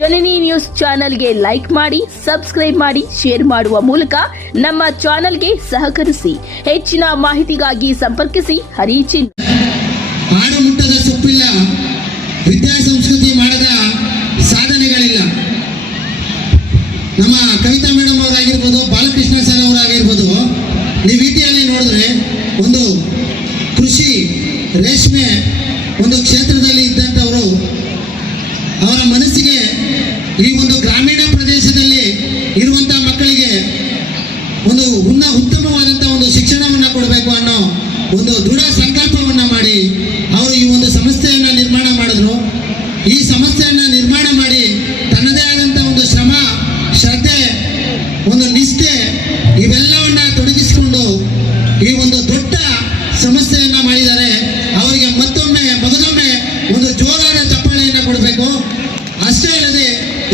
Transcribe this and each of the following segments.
ಜನನಿ news ಚಾನೆಲ್ಗೆ like ಮಾಡಿ, subscribe ಮಾಡಿ, ಶೇರ್ ಮಾಡುವ ಮೂಲಕ ನಮ್ಮ ಚಾನೆಲ್ಗೆ ಸಹಕರಿಸಿ. ಹೆಚ್ಚಿನ ಮಾಹಿತಿಗಾಗಿ ಸಂಪರ್ಕಿಸಿ ಹರಿಚಿನ್. ಆಡು ಮುಟ್ಟದ ಸೊಪ್ಪಿಲ್ಲ, ವಿದ್ಯಾ ಸಂಸ್ಕೃತಿ ಮಾಡದ ಸಾಧನೆಗಳಿಲ್ಲ. ನಮ್ಮ ಕವಿತಾ ಮೇಡಮ್ ಅವರಾಗಿರ್ಬೋದು, ಬಾಲಕೃಷ್ಣ ಸರ್ ಅವರಾಗಿರ್ಬೋದು, ನೀವು ವಿಟಿಯಲ್ಲಿ ನೋಡಿದ್ರೆ ಒಂದು ಕೃಷಿ ರೇಷ್ಮೆ ಒಂದು ಕ್ಷೇತ್ರದಲ್ಲಿ ಇದ್ದಂಥವರು ಅವರ ಮನಸ್ಸಿಗೆ ಈ ಒಂದು ಗ್ರಾಮೀಣ ಪ್ರದೇಶದಲ್ಲಿ ಇರುವಂತಹ ಮಕ್ಕಳಿಗೆ ಒಂದು ಉತ್ತಮವಾದಂತಹ ಒಂದು ಶಿಕ್ಷಣವನ್ನು ಕೊಡಬೇಕು ಅನ್ನೋ ಒಂದು ದೃಢ ಸಂಕಲ್ಪವನ್ನ ಮಾಡಿ ಅವರು ಈ ಒಂದು ಸಂಸ್ಥೆಯನ್ನ ನಿರ್ಮಾಣ ಮಾಡಿದ್ರು. ಈ ಸಂಸ್ಥೆಯನ್ನ ನಿರ್ಮಾಣ ಮಾಡಿ ತನ್ನದೇ ಆದಂತಹ ಒಂದು ಶ್ರಮ, ಶ್ರದ್ಧೆ, ಒಂದು ನಿಷ್ಠೆ ಇವೆಲ್ಲವನ್ನ ತೊಡಗಿಸಿಕೊಂಡು ಈ ಒಂದು ದೊಡ್ಡ ಸಂಸ್ಥೆಯನ್ನ ಮಾಡಿದ್ದಾರೆ. ಅವರಿಗೆ ಮಗದೊಮ್ಮೆ ಒಂದು ಜೋರಾದ ಚಪ್ಪಾಳೆಯನ್ನ ಕೊಡಬೇಕು. ಅಷ್ಟೇ ಅಲ್ಲದೆ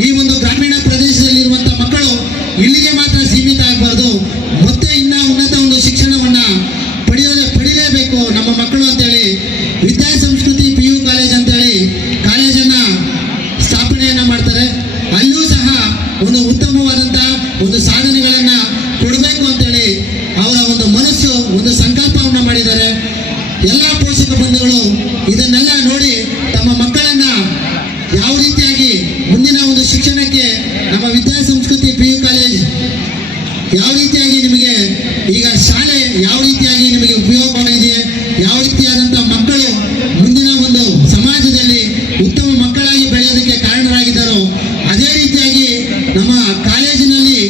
ಈ ಒಂದು ಗ್ರಾಮೀಣ ಪ್ರದೇಶದಲ್ಲಿರುವಂತಹ ಮಕ್ಕಳು ಇಲ್ಲಿಗೆ ಮಾತ್ರ ಸೀಮಿತ ಆಗಬಾರ್ದು, ಮತ್ತೆ ಇನ್ನ ಉನ್ನತ ಒಂದು ಶಿಕ್ಷಣವನ್ನ ಪಡಿಲೇಬೇಕು ನಮ್ಮ ಮಕ್ಕಳು ಅಂತೇಳಿ ವಿದ್ಯಾ ಸಂಸ್ಕೃತಿ PU ಕಾಲೇಜ್ ಅಂತೇಳಿ ಕಾಲೇಜನ್ನ ಸ್ಥಾಪನೆಯನ್ನ ಮಾಡ್ತಾರೆ. ಅಲ್ಲೂ ಸಹ ಒಂದು ಉತ್ತಮವಾದಂತಹ ಒಂದು ಸಾಧನೆಗಳನ್ನ ಕೊಡಬೇಕು ಅಂತೇಳಿ ಅವರ ಒಂದು ಮನಸ್ಸು, ಒಂದು ಸಂಕಲ್ಪವನ್ನ ಮಾಡಿದ್ದಾರೆ. ಎಲ್ಲ ಪೋಷಕ ಬಂಧುಗಳು ಇದನ್ನೆಲ್ಲ ನೋಡಿ ತಮ್ಮ ಮಕ್ಕಳನ್ನ ಯಾವ ರೀತಿಯಾಗಿ ಮುಂದಿನ ಒಂದು ಶಿಕ್ಷಣಕ್ಕೆ ನಮ್ಮ ವಿದ್ಯಾ ಸಂಸ್ಕೃತಿ PU ಕಾಲೇಜ್ ಯಾವ ರೀತಿಯಾಗಿ ನಿಮಗೆ ಈಗ ಶಾಲೆ ಯಾವ ರೀತಿಯಾಗಿ ನಿಮಗೆ ಉಪಯೋಗವಾಗಿದೆ, ಯಾವ ರೀತಿಯಾದಂತಹ ಮಕ್ಕಳು ಮುಂದಿನ ಒಂದು ಸಮಾಜದಲ್ಲಿ ಉತ್ತಮ ಮಕ್ಕಳಾಗಿ ಬೆಳೆಯೋದಕ್ಕೆ ಕಾರಣರಾಗಿದ್ದಾರೋ ಅದೇ ರೀತಿಯಾಗಿ ನಮ್ಮ ಕಾಲೇಜಿನಲ್ಲಿ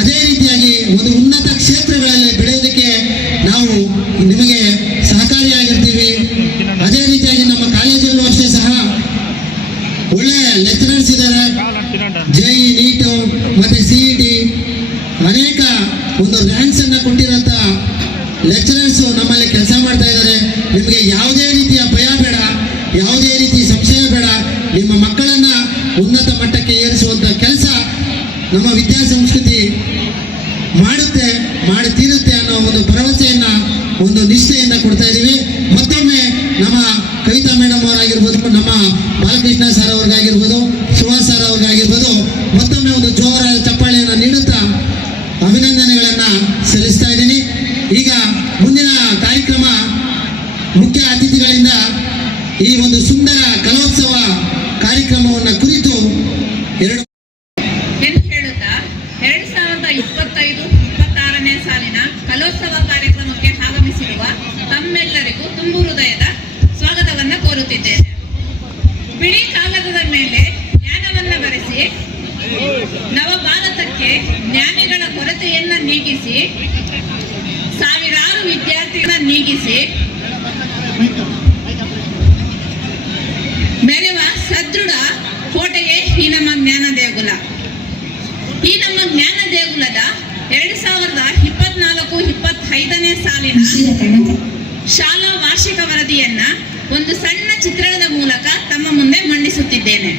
ಅದೇ ರೀತಿಯಾಗಿ ಒಂದು ಉನ್ನತ ಕ್ಷೇತ್ರಗಳಲ್ಲಿ ಬೆಳೆಯೋದಕ್ಕೆ ನಾವು ನಿಮಗೆ ಸಹಕಾರಿಯಾಗಿರ್ತೀವಿ. ಅದೇ ರೀತಿಯಾಗಿ ನಮ್ಮ ಕಾಲೇಜಲ್ಲೂ ಅಷ್ಟೇ ಸಹ ಒಳ್ಳೆ ಲೆಕ್ಚರರ್ಸ್ ಇದ್ದಾರೆ. JEE, NEET ಮತ್ತೆ CET ಅನೇಕ ಒಂದು ರ್ಯಾಂಕ್ಸ್ ಅನ್ನ ಕೊಟ್ಟಿರುವಂತ ಲೆಕ್ಚರರ್ಸ್ ನಮ್ಮಲ್ಲಿ ಕೆಲಸ ಮಾಡ್ತಾ ಇದ್ದಾರೆ. ನಿಮಗೆ ಯಾವುದೇ ರೀತಿಯ ಭಯ ಬೇಡ, ಯಾವುದೇ ರೀತಿ ಸಂಶಯ ಬೇಡ. ನಿಮ್ಮ ಮಕ್ಕಳನ್ನ ಉನ್ನತ ಮಟ್ಟಕ್ಕೆ ಏರಿಸುವಂತ ಕೆಲಸ ನಮ್ಮ ವಿದ್ಯಾ ಸಂಸ್ಕೃತಿ ಮಾಡಿ ತೀರುತ್ತೆ ಅನ್ನೋ ಒಂದು ಭರವಸೆಯನ್ನ, ಒಂದು ನಿಷ್ಠೆಯನ್ನ ಕೊಡ್ತಾ ಇದೀವಿ. ಮತ್ತೊಮ್ಮೆ ನಮ್ಮ ಕವಿತಾ ಮೇಡಮ್ ಅವರಾಗಿರ್ಬೋದು, ನಮ್ಮ ಬಾಲಕೃಷ್ಣ ಸರ್ ಅವ್ರಿಗಾಗಿರ್ಬೋದು, ಸುಹಾಸ್ ಸರ್ ಅವ್ರಿಗಾಗಿರ್ಬೋದು, ಮತ್ತೊಮ್ಮೆ ಒಂದು ಜೋರಾದ ಚಪ್ಪಾಳೆಯನ್ನ ನೀಡುತ್ತಾ ಅಭಿನಂದನೆಗಳನ್ನ ಸಲ್ಲಿಸ್ತಾ ಇದ್ದೀನಿ. ಈಗ ಮುಂದಿನ ಕಾರ್ಯಕ್ರಮ ಮುಖ್ಯ ಅತಿಥಿಗಳಿಂದ ಈ ಒಂದು ಸುಂದರ ಕಲೋತ್ಸವ ಕಾರ್ಯಕ್ರಮವನ್ನು ಕುರಿತು ಎಂದು ಹೇಳುತ್ತಾ 2025-26ನೇ ಸಾಲಿನ ಕಲೋತ್ಸವ ಕಾರ್ಯಕ್ರಮಕ್ಕೆ ಆಗಮಿಸಿರುವ ತಮ್ಮೆಲ್ಲರಿಗೂ ತುಂಬು ಹೃದಯದ ಸ್ವಾಗತವನ್ನ ಕೋರುತ್ತಿದ್ದೇನೆ. ಬಿಳಿ ಕಾಗದದ ಮೇಲೆ ಜ್ಞಾನವನ್ನ ಬರೆಸಿ ನವಭಾರತಕ್ಕೆ ಜ್ಞಾನಿಗಳ ಕೊರತೆಯನ್ನ ನೀಗಿಸಿ, ಸಾವಿರಾರು ವಿದ್ಯಾರ್ಥಿಗಳನ್ನ ನೀಗಿಸಿ ಮೆರೆವ ಸದೃಢ ಕೋಟೆಯೇ ಈ ನಮ್ಮ ಜ್ಞಾನ ದೇಗುಲ. ಈ ನಮ್ಮ ಜ್ಞಾನ ದೇಗುಲದ 2024-25ನೇ ಸಾಲಿನ ಶಾಲಾ ವಾರ್ಷಿಕ ವರದಿಯನ್ನ ಒಂದು ಸಣ್ಣ ಚಿತ್ರಣದ ಮೂಲಕ ತಮ್ಮ ಮುಂದೆ ಮಂಡಿಸುತ್ತಿದ್ದೇನೆ.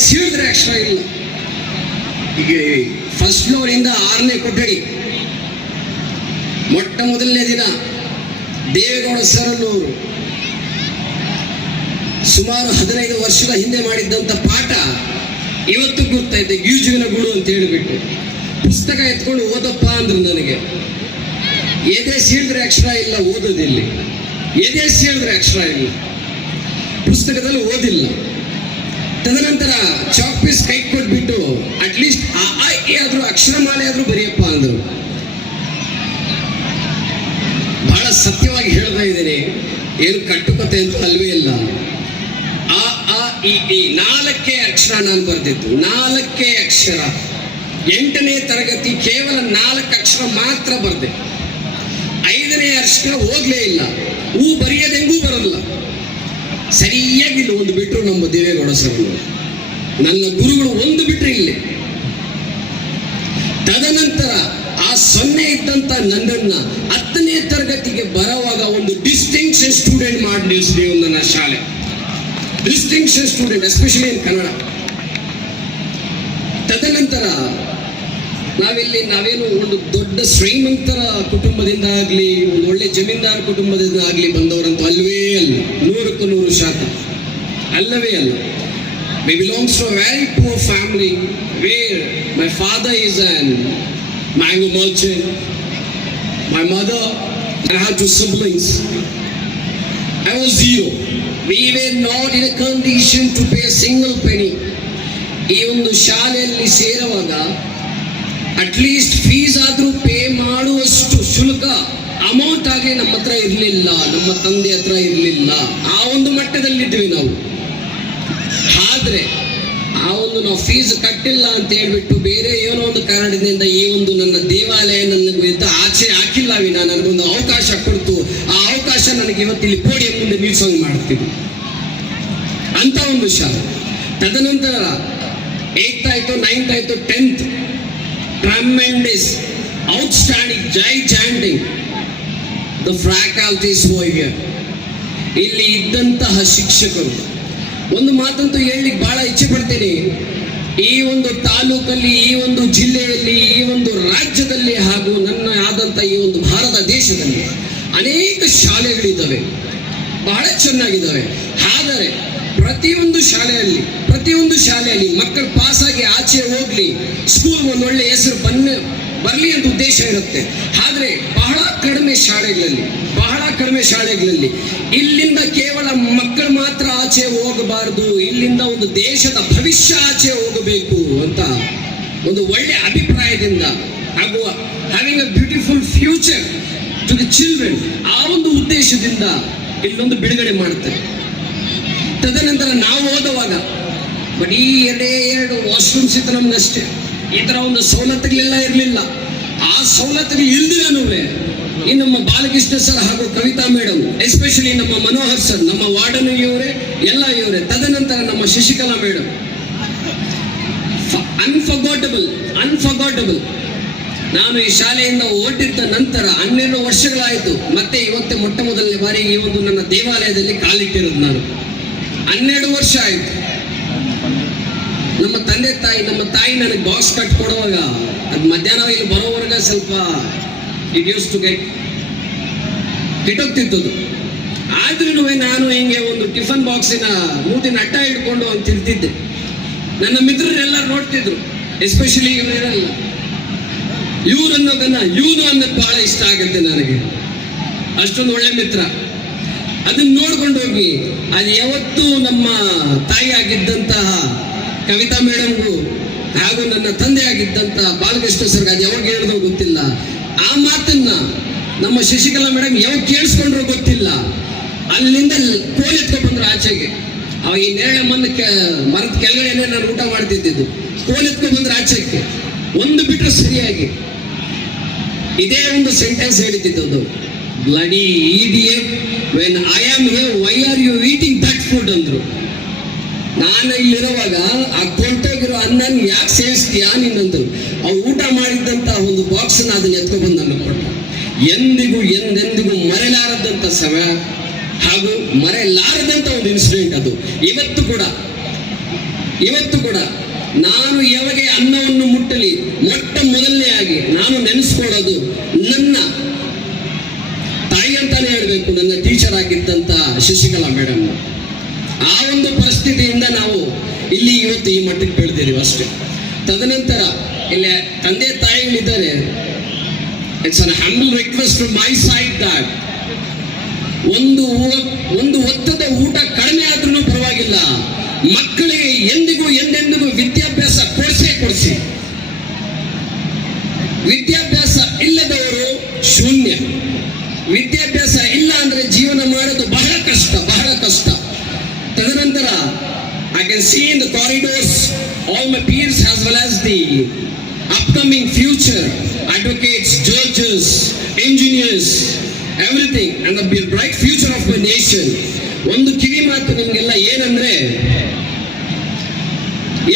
ಸಿಡಿದ್ರೆ ಅಕ್ಷರ ಇಲ್ಲ. ಈಗ ಫಸ್ಟ್ ಫ್ಲೋರ್ ಇಂದ 6ನೇ ಕೊಠಡಿ, ಮೊಟ್ಟ ಮೊದಲನೇ ದಿನ ದೇವೇಗೌಡ ಸರ್ ಅನ್ನೋರು ಸುಮಾರು 15 ವರ್ಷದ ಹಿಂದೆ ಮಾಡಿದ್ದಂಥ ಪಾಠ ಇವತ್ತು ಗೊತ್ತಾಯ್ತು. ಗೀಜುವಿನ ಗುಡು ಅಂತ ಹೇಳಿಬಿಟ್ಟು ಪುಸ್ತಕ ಎತ್ಕೊಂಡು ಓದಪ್ಪ ಅಂದ್ರು ನನಗೆ. ಎದೆ ಸೀಳಿದ್ರೆ ಅಕ್ಷರ ಇಲ್ಲ, ಓದೋದಿಲ್ಲ. ಎದೆ ಸೀಳಿದ್ರೆ ಅಕ್ಷರ ಇಲ್ಲ, ಪುಸ್ತಕದಲ್ಲಿ ಓದಿಲ್ಲ. ತದನಂತರ ಚಾಕ್ ಪೀಸ್ ಕೈ ಕೊಟ್ಬಿಟ್ಟು ಅಟ್ಲೀಸ್ಟ್ ಆ ಆದ್ರೂ ಅಕ್ಷರಮಾಲೆ ಆದ್ರೂ ಬರೆಯಪ್ಪ ಅಂದ್ರು. ಬಹಳ ಸತ್ಯವಾಗಿ ಹೇಳ್ತಾ ಇದ್ದೇನೆ, ಏನು ಕಟ್ಟುಕತೆ ಅಂತ ಅಲ್ವೇ ಇಲ್ಲ. ಆ ಈ 4 ಅಕ್ಷರ ನಾನು ಬರೆದಿದ್ದು, 4 ಅಕ್ಷರ. 8ನೇ ತರಗತಿ ಕೇವಲ 4 ಅಕ್ಷರ ಮಾತ್ರ ಬರೆದೆ. 5ನೇ ಅಕ್ಷರ ಹೋಗ್ಲೇ ಇಲ್ಲ. ಬರೆಯೋದೆಂಗೂ ಬರಲ್ಲ. ಸರಿಯಾಗಿ ಇಲ್ಲಿ ಒಂದು ಬಿಟ್ಟರು ನಮ್ಮ ದೇವೇಗೌಡ ಸರ್, ನನ್ನ ಗುರುಗಳು ಒಂದು ಬಿಟ್ರೆ ಇಲ್ಲಿ. ತದನಂತರ ಆ 0 ಇದ್ದಂತ ನನ್ನನ್ನ 10ನೇ ತರಗತಿಗೆ ಬರುವಾಗ ಒಂದು ಡಿಸ್ಟಿಂಕ್ಷನ್ ಸ್ಟೂಡೆಂಟ್ ಮಾಡಿ ನಿಲ್ಲಿಸಿದೆವು ನನ್ನ ಶಾಲೆ. Distinction student, especially in Kannada. ತದನಂತರ ನಾವೇನು ಒಂದು ದೊಡ್ಡ ಶ್ರೀಮಂತರ ಕುಟುಂಬದಿಂದ ಆಗ್ಲಿ, ಒಂದು ಒಳ್ಳೆ ಜಮೀನ್ದಾರ ಕುಟುಂಬದಿಂದ ಆಗ್ಲಿ ಬಂದವರಂತೂ ಅಲ್ವೇ ಅಲ್ಲ. 100% ಅಲ್ಲವೇ ಅಲ್ಲ. We belongs to a very poor family where my father is an mango merchant, my mother, I had 2 siblings. I was 0. We were not in a condition to pay a single penny. ಈ ಒಂದು ಶಾಲೆಯಲ್ಲಿ ಸೇರುವಾಗ at least fees ಆದ್ರೂ pay ಮಾಡುವಷ್ಟು ಶುಲ್ಕ amount ಆಗಿ ನಮ್ಮ ಹತ್ರ ಇರಲಿಲ್ಲ, ನಮ್ಮ ತಂದೆ ಹತ್ರ ಇರಲಿಲ್ಲ. ಆ ಒಂದು ಮಟ್ಟದಲ್ಲಿದ್ವಿ ನಾವು. ಆದ್ರೆ ನಾವು ಫೀಸ್ ಕಟ್ಟಿಲ್ಲ ಅಂತ ಹೇಳ್ಬಿಟ್ಟು ಬೇರೆ ಏನೋ ಒಂದು ಕಾರಣದಿಂದ ಈ ಒಂದು ನನ್ನ ದೇವಾಲಯ ನನ್ನ ಆಚೆ ಹಾಕಿಲ್ಲ. ನನಗೊಂದು ಅವಕಾಶ ಕೊಡ್ತು. ಆ ಅವಕಾಶ ನನಗೆ ಇವತ್ತಿಲ್ಲಿ ಪೋಡಿಯಂ ಮುಂದೆ ನಿಲ್ಸೋಂಗ್ ಮಾಡ್ತೀವಿ ಅಂತ ಒಂದು ಶಾಲೆ. ತದನಂತರ 8th ಆಯ್ತು, 9th ಆಯ್ತು, 10th tremendous, outstanding, gigantic. The faculties were here. ಇಲ್ಲಿ ಇದ್ದಂತಹ ಶಿಕ್ಷಕರು, ಒಂದು ಮಾತಂತೂ ಹೇಳಲಿಕ್ಕೆ ಬಹಳ ಇಚ್ಛೆ ಪಡ್ತೇನೆ. ಈ ಒಂದು ತಾಲೂಕಲ್ಲಿ, ಈ ಒಂದು ಜಿಲ್ಲೆಯಲ್ಲಿ, ಈ ಒಂದು ರಾಜ್ಯದಲ್ಲಿ ಹಾಗೂ ನನ್ನ ಆದಂತ ಈ ಒಂದು ಭಾರತ ದೇಶದಲ್ಲಿ ಅನೇಕ ಶಾಲೆಗಳಿದ್ದಾವೆ, ಬಹಳ ಚೆನ್ನಾಗಿದ್ದಾವೆ. ಆದರೆ ಪ್ರತಿಯೊಂದು ಶಾಲೆಯಲ್ಲಿ ಮಕ್ಕಳು ಪಾಸಾಗಿ ಆಚೆ ಹೋಗ್ಲಿ, ಸ್ಕೂಲ್ ಒಂದು ಒಳ್ಳೆ ಹೆಸರು ಬರಲಿ ಅಂತ ಉದ್ದೇಶ ಇರುತ್ತೆ. ಆದರೆ ಬಹಳ ಕಡಿಮೆ ಶಾಲೆಗಳಲ್ಲಿ ಇಲ್ಲಿಂದ ಕೇವಲ ಮಕ್ಕಳು ಮಾತ್ರ ಆಚೆ ಹೋಗಬಾರದು, ಇಲ್ಲಿಂದ ಒಂದು ದೇಶದ ಭವಿಷ್ಯ ಆಚೆ ಹೋಗಬೇಕು ಅಂತ ಒಂದು ಒಳ್ಳೆ ಅಭಿಪ್ರಾಯದಿಂದ ಹಾಗೂ having a beautiful future to the children, ಆ ಒಂದು ಉದ್ದೇಶದಿಂದ ಇಲ್ಲೊಂದು ಬಿಡುಗಡೆ ಮಾಡ್ತಾರೆ. ತದನಂತರ ನಾವು ಓದುವಾಗ ಬರೀ 2 ವಾಶ್ರೂಮ್ಸ್ ಇತ್ತು ನಮ್ಗಷ್ಟೇ. ಈ ತರ ಒಂದು ಸವಲತ್ತುಗಳೆಲ್ಲ ಇರಲಿಲ್ಲ. ಆ ಸವಲತ್ತುಗಳು ಇಲ್ದಿರನೂ ಈ ನಮ್ಮ ಬಾಲಕೃಷ್ಣ ಸರ್ ಹಾಗೂ ಕವಿತಾ ಮೇಡಮ್, ಎಸ್ಪೆಷಲಿ ನಮ್ಮ ಮನೋಹರ್ ಸರ್, ನಮ್ಮ ವಾರ್ಡನ್ ಇವರೇ, ಎಲ್ಲ ಇವರೇ. ತದನಂತರ ನಮ್ಮ ಶಶಿಕಲಾ ಮೇಡಮ್, ಅನ್ಫರ್ಗಾಟಬಲ್. ನಾನು ಈ ಶಾಲೆಯಿಂದ ಹೊರಟಿದ್ದ ನಂತರ 12 ವರ್ಷಗಳಾಯಿತು. ಮತ್ತೆ ಇವತ್ತೇ ಮೊಟ್ಟ ಮೊದಲನೇ ಬಾರಿ ಈ ಒಂದು ನನ್ನ ದೇವಾಲಯದಲ್ಲಿ ಕಾಲಿಟ್ಟಿರೋದು ನಾನು. 12 ವರ್ಷ ಆಯಿತು. ನಮ್ಮ ತಂದೆ ತಾಯಿ ನನಗೆ ಬಾಕ್ಸ್ ಕಟ್ಕೊಡುವಾಗ ಅದು ಮಧ್ಯಾಹ್ನ ಇಲ್ಲಿ ಬರೋವರೆಗೆ ಸ್ವಲ್ಪ ಇಟ್ ಯೂಸ್ ಟು ಕೆಟ್ಟೋಗ್ತಿತ್ತು. ಆದ್ರೂ ನಾನು ಹಿಂಗೆ ಒಂದು ಟಿಫನ್ ಬಾಕ್ಸಿನ ಮೂತಿನ ಅಡ್ಡ ಹಿಡ್ಕೊಂಡು ಅಂತ ತಿರ್ತಿದ್ದೆ. ನನ್ನ ಮಿತ್ರರೆಲ್ಲ ನೋಡ್ತಿದ್ರು, ಎಸ್ಪೆಷಲಿ ಇವರೆಲ್ಲ. ಇವ್ರು ಅನ್ನೋದು ಬಹಳ ಇಷ್ಟ ಆಗುತ್ತೆ ನನಗೆ. ಅಷ್ಟೊಂದು ಒಳ್ಳೆ ಮಿತ್ರ. ಅದನ್ನ ನೋಡ್ಕೊಂಡು ಹೋಗಿ ಅದು ಯಾವತ್ತೂ ನಮ್ಮ ತಾಯಿ ಆಗಿದ್ದಂತಹ ಕವಿತಾ ಮೇಡಮ್ಗೂ ಹಾಗೂ ನನ್ನ ತಂದೆ ಆಗಿದ್ದಂತಹ ಬಾಲಕೃಷ್ಣ ಸರ್ಗೆ ಅದು ಯಾವಾಗ ಹೇಳಿದೋ ಗೊತ್ತಿಲ್ಲ. ಆ ಮಾತನ್ನ ನಮ್ಮ ಶಶಿಕಲಾ ಮೇಡಮ್ ಯಾವಾಗ ಕೇಳಿಸ್ಕೊಂಡ್ರೋ ಗೊತ್ತಿಲ್ಲ. ಅಲ್ಲಿಂದ ಕೋಲ್ ಎತ್ಕೊಂಡು ಬಂದ್ರು ಆಚೆಗೆ. ಅವ ಈ ನೇರಳೆ ಮರದ ಕೆಳಗಡೆನೆ ನಾನು ಊಟ ಮಾಡ್ತಿದ್ದು. ಕೋಲ್ ಎತ್ಕೊಂಡು ಬಂದ್ರೆ ಆಚೆಗೆ ಒಂದು ಬಿಟ್ರೆ ಸರಿಯಾಗಿ ಇದೇ ಒಂದು ಸೆಂಟೆನ್ಸ್ ಹೇಳ್ತಿದ್ದದ್ದು, bloody idiot, when I am here why are you eating that food ಅಂದ್ರು. ನಾನು ಇಲ್ಲಿರುವಾಗ ಆ ಕೊಟ್ಟೋಗಿರೋ ಅನ್ನನ್ ಯಾಕೆ ಸೇರಿಸ್ತೀಯಾ ನೀನಂದ್ರು. ಅವ್ರು ಊಟ ಮಾಡಿದ್ದಂತ ಒಂದು ಬಾಕ್ಸ್ ಅದನ್ನ ಎತ್ಕೊಂಡ್ಬಂದು ನನಗೆ ಕೊಟ್ಟ. ಎಂದೆಂದಿಗೂ ಮರೆಯಲಾರದಂತ ಸಮಯ ಹಾಗೂ ಮರೆಯಲಾರದಂತ ಒಂದು ಇನ್ಸಿಡೆಂಟ್ ಅದು. ಇವತ್ತು ಕೂಡ ನಾನು ಯಾವಾಗ ಅನ್ನವನ್ನು ಮುಟ್ಟಲಿ ಮೊಟ್ಟ ಮೊದಲನೆಯಾಗಿ ನಾನು ನೆನೆಸ್ಕೊಳ್ಳೋದು ನನ್ನ ತಾಯಿ ಅಂತಾನೆ ಹೇಳ್ಬೇಕು, ನನ್ನ ಟೀಚರ್ ಆಗಿದ್ದಂತ ಶಶಿಕಲಾ ಮೇಡಮ್. ಆ ಒಂದು ಪರಿಸ್ಥಿತಿಯಿಂದ ನಾವು ಇಲ್ಲಿ ಇವತ್ತು ಈ ಮಟ್ಟಕ್ಕೆ ಬೆಳೆದಿದ್ದೀವಿ ಅಷ್ಟೇ. ತದನಂತರ ಇಲ್ಲಿ ತಂದೆ ತಾಯಿಗಳಿದ್ದಾರೆ. It's an humble request from my side that ಒಂದು ಹೊತ್ತದ ಊಟ ಕಡಿಮೆ ಆದ್ರೂ ಪರವಾಗಿಲ್ಲ, ಮಕ್ಕಳಿಗೆ ಎಂದೆಂದಿಗೂ ವಿದ್ಯಾಭ್ಯಾಸ ಕೊಡಿಸಿ. ವಿದ್ಯಾಭ್ಯಾಸ ಇಲ್ಲದವರು ಶೂನ್ಯ. ವಿದ್ಯಾಭ್ಯಾಸ ಇಲ್ಲ ಅಂದ್ರೆ ಜೀವನ ಮಾಡೋದು ಬಹಳ ಕಷ್ಟ. ತದನಂತರ I can see in the corridors all my peers as well as the upcoming future advocates, judges, engineers, everything, and the bright future of my nation. ಒಂದು ಕಿವಿ ಮಾತು ನಿಮ್ಗೆಲ್ಲ ಏನಂದ್ರೆ,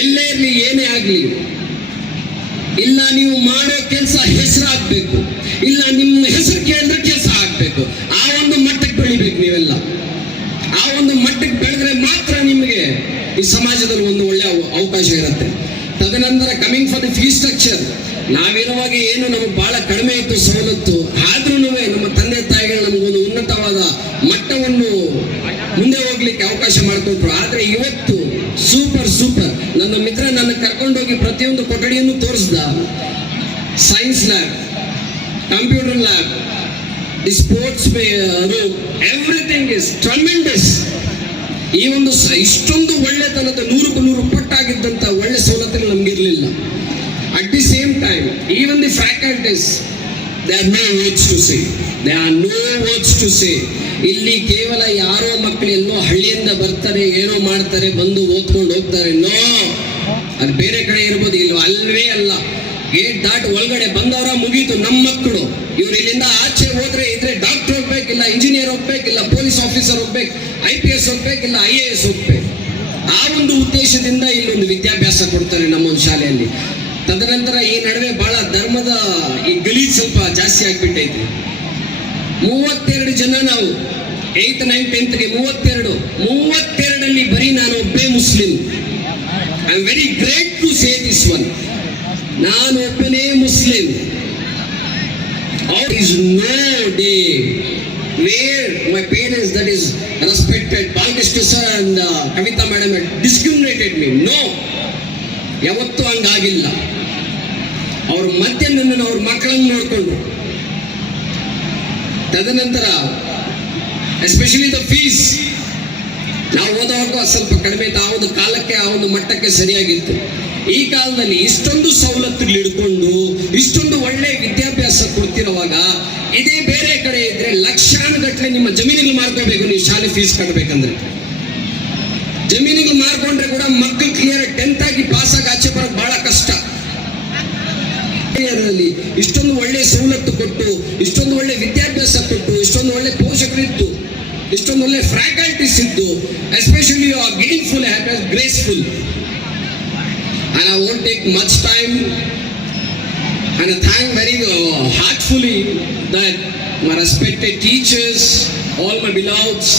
ಎಲ್ಲೇ ಇರಲಿ ಏನೇ ಆಗ್ಲಿ, ಇಲ್ಲ ನೀವು ಮಾಡೋ ಕೆಲಸ ಹೆಸರಾಗ್ಬೇಕು, ಇಲ್ಲ ನಿಮ್ಮ ಹೆಸರು ಕೇಳಿದ್ರೆ ಕೆಲಸ ಆಗ್ಬೇಕು. ಆ ಒಂದು ಮಟ್ಟಕ್ಕೆ ಬೆಳಿಬೇಕು ನೀವೆಲ್ಲ. ಆ ಒಂದು ಮಟ್ಟಕ್ಕೆ ಬೆಳೆದ್ರೆ ಮಾತ್ರ ನಿಮಗೆ ಈ ಸಮಾಜದಲ್ಲಿ ಒಂದು ಒಳ್ಳೆ ಅವಕಾಶ ಇರುತ್ತೆ. ತದನಂತರ coming for the fee structure, ನಾವಿರುವಾಗ ಏನು ನಮಗೆ ಬಹಳ ಕಡಿಮೆ ಇತ್ತು ಸವಲತ್ತು. ಆದ್ರೂ ನಮ್ಮ ತಂದೆ ತಾಯಿಗಳು ನಮಗೊಂದು ಉನ್ನತವಾದ ಮಟ್ಟವನ್ನು ಮುಂದೆ ಹೋಗ್ಲಿಕ್ಕೆ ಅವಕಾಶ ಮಾಡಿಕೊಟ್ರು. ಆದ್ರೆ ಇವತ್ತು ಸೂಪರ್ ನನ್ನ ಮಿತ್ರ ನನ್ನ ಕರ್ಕೊಂಡೋಗಿ ಪ್ರತಿಯೊಂದು ಕೊಠಡಿಯನ್ನು ತೋರಿಸ್ದ. Science lab, computer lab, sports room, everything is tremendous. ಈ ಒಂದು ಇಷ್ಟೊಂದು ಒಳ್ಳೆತನದ 100 ಪಟ್ಟಾಗಿದ್ದಂತ ಒಳ್ಳೆ ಸವಲತ್ತುಗಳು ನಮ್ಗಿರ್ಲಿಲ್ಲ. At the same time even the faculties, there are no words to say. ಇಲ್ಲಿ ಕೇವಲ ಯಾರೋ ಮಕ್ಕಳು ಎಲ್ಲೋ ಹಳ್ಳಿಯಿಂದ ಬರ್ತಾರೆ, ಏನೋ ಮಾಡ್ತಾರೆ, ಬಂದು ಓದ್ಕೊಂಡು ಹೋಗ್ತಾರೆ. ನೋ, ಅದು ಬೇರೆ ಕಡೆ ಇರ್ಬೋದು, ಇಲ್ವ ಅಲ್ವೇ ಅಲ್ಲ. ಗೇಟ್ ದಾಟ್ ಒಳಗಡೆ ಬಂದವರ ಮುಗೀತು. ನಮ್ಮ ಮಕ್ಕಳು ಇವ್ರು ಇಲ್ಲಿಂದ ಆಚೆ ಹೋದ್ರೆ ಇದ್ರೆ ಡಾಕ್ಟರ್ ಹೋಗ್ಬೇಕಿಲ್ಲ, ಇಂಜಿನಿಯರ್ ಹೋಗ್ಬೇಕಿಲ್ಲ, ಪೊಲೀಸ್ ಆಫೀಸರ್ ಹೋಗ್ಬೇಕು, IPS ಹೋಗ್ಬೇಕಿಲ್ಲ, IAS ಹೋಗ್ಬೇಕು. ಆ ಒಂದು ಉದ್ದೇಶದಿಂದ ಇಲ್ಲೊಂದು ವಿದ್ಯಾಭ್ಯಾಸ ಕೊಡ್ತಾರೆ ನಮ್ಮೊಂದು ಶಾಲೆಯಲ್ಲಿ. ತದನಂತರ ಈ ನಡುವೆ ಬಹಳ ಧರ್ಮದ ಈ ಗಲೀಜ್ ಸ್ವಲ್ಪ ಜಾಸ್ತಿ ಆಗ್ಬಿಟ್ಟೈತಿ. 32 ಜನ ನಾವು 8th 9th 10th 32 ಬರೀ ನಾನು ಒಬ್ಬೇ ಮುಸ್ಲಿಂ. I am very great to say this one. ನಾನು ಒಬ್ಬನೇ ಮುಸ್ಲಿಂ. There is no day where my parents, that is respected Balkrishna sir and Kavita madam, had discriminated me. No, ಯಾವತ್ತೂ ಹಂಗಾಗಿಲ್ಲ. ಅವ್ರ ಮಧ್ಯೆ ನನ್ನನ್ನು ಅವ್ರ ಮಕ್ಕಳನ್ನು ನೋಡ್ಕೊಂಡ್ರು. ತದನಂತರ ಎಸ್ಪೆಷಲಿ ದ ಫೀಸ್, ನಾವು ಓದುವಾಗ ಸ್ವಲ್ಪ ಕಡಿಮೆ ಇತ್ತು. ಆ ಒಂದು ಕಾಲಕ್ಕೆ ಆ ಒಂದು ಮಟ್ಟಕ್ಕೆ ಸರಿಯಾಗಿತ್ತು. ಈ ಕಾಲದಲ್ಲಿ ಇಷ್ಟೊಂದು ಸವಲತ್ತುಗಳು ಹಿಡ್ಕೊಂಡು ಇಷ್ಟೊಂದು ಒಳ್ಳೆ ವಿದ್ಯಾಭ್ಯಾಸ ಕೊಡ್ತಿರುವಾಗ ಇದೇ ಬೇರೆ ಕಡೆ ಇದ್ರೆ ಲಕ್ಷಾನುಗಟ್ಟಲೆ ನಿಮ್ಮ ಜಮೀನುಗಳು ಮಾರ್ಕೋಬೇಕು. ನೀವು ಶಾಲೆ ಫೀಸ್ ಕಟ್ಟಬೇಕಂದ್ರೆ ಜಮೀನುಗಳು ಮಾರ್ಕೊಂಡ್ರೆ ಕೂಡ ಮಕ್ಕಳು ಕ್ಲಿಯರ್ 10th ಆಗಿ ಪಾಸ್ ಆಗಿ ಆಚೆ ಬರೋದು ಬಹಳ ಕಷ್ಟ. ಇಷ್ಟೊಂದು ಒಳ್ಳೆ ಸವಲತ್ತು ಕೊಟ್ಟು, ಇಷ್ಟೊಂದು ಒಳ್ಳೆ ವಿದ್ಯಾಭ್ಯಾಸ ಕೊಟ್ಟು, ಇಷ್ಟೊಂದು ಒಳ್ಳೆ ಪೋಷಕರಿತ್ತು, ಇಷ್ಟೊಂದು ಒಳ್ಳೆ ಫ್ಯಾಕಲ್ಟೀಸ್ ಇದ್ದು, especially you are gainful and graceful. And I won't take much time, and I thank very heartfully that my respected teachers, all my beloveds,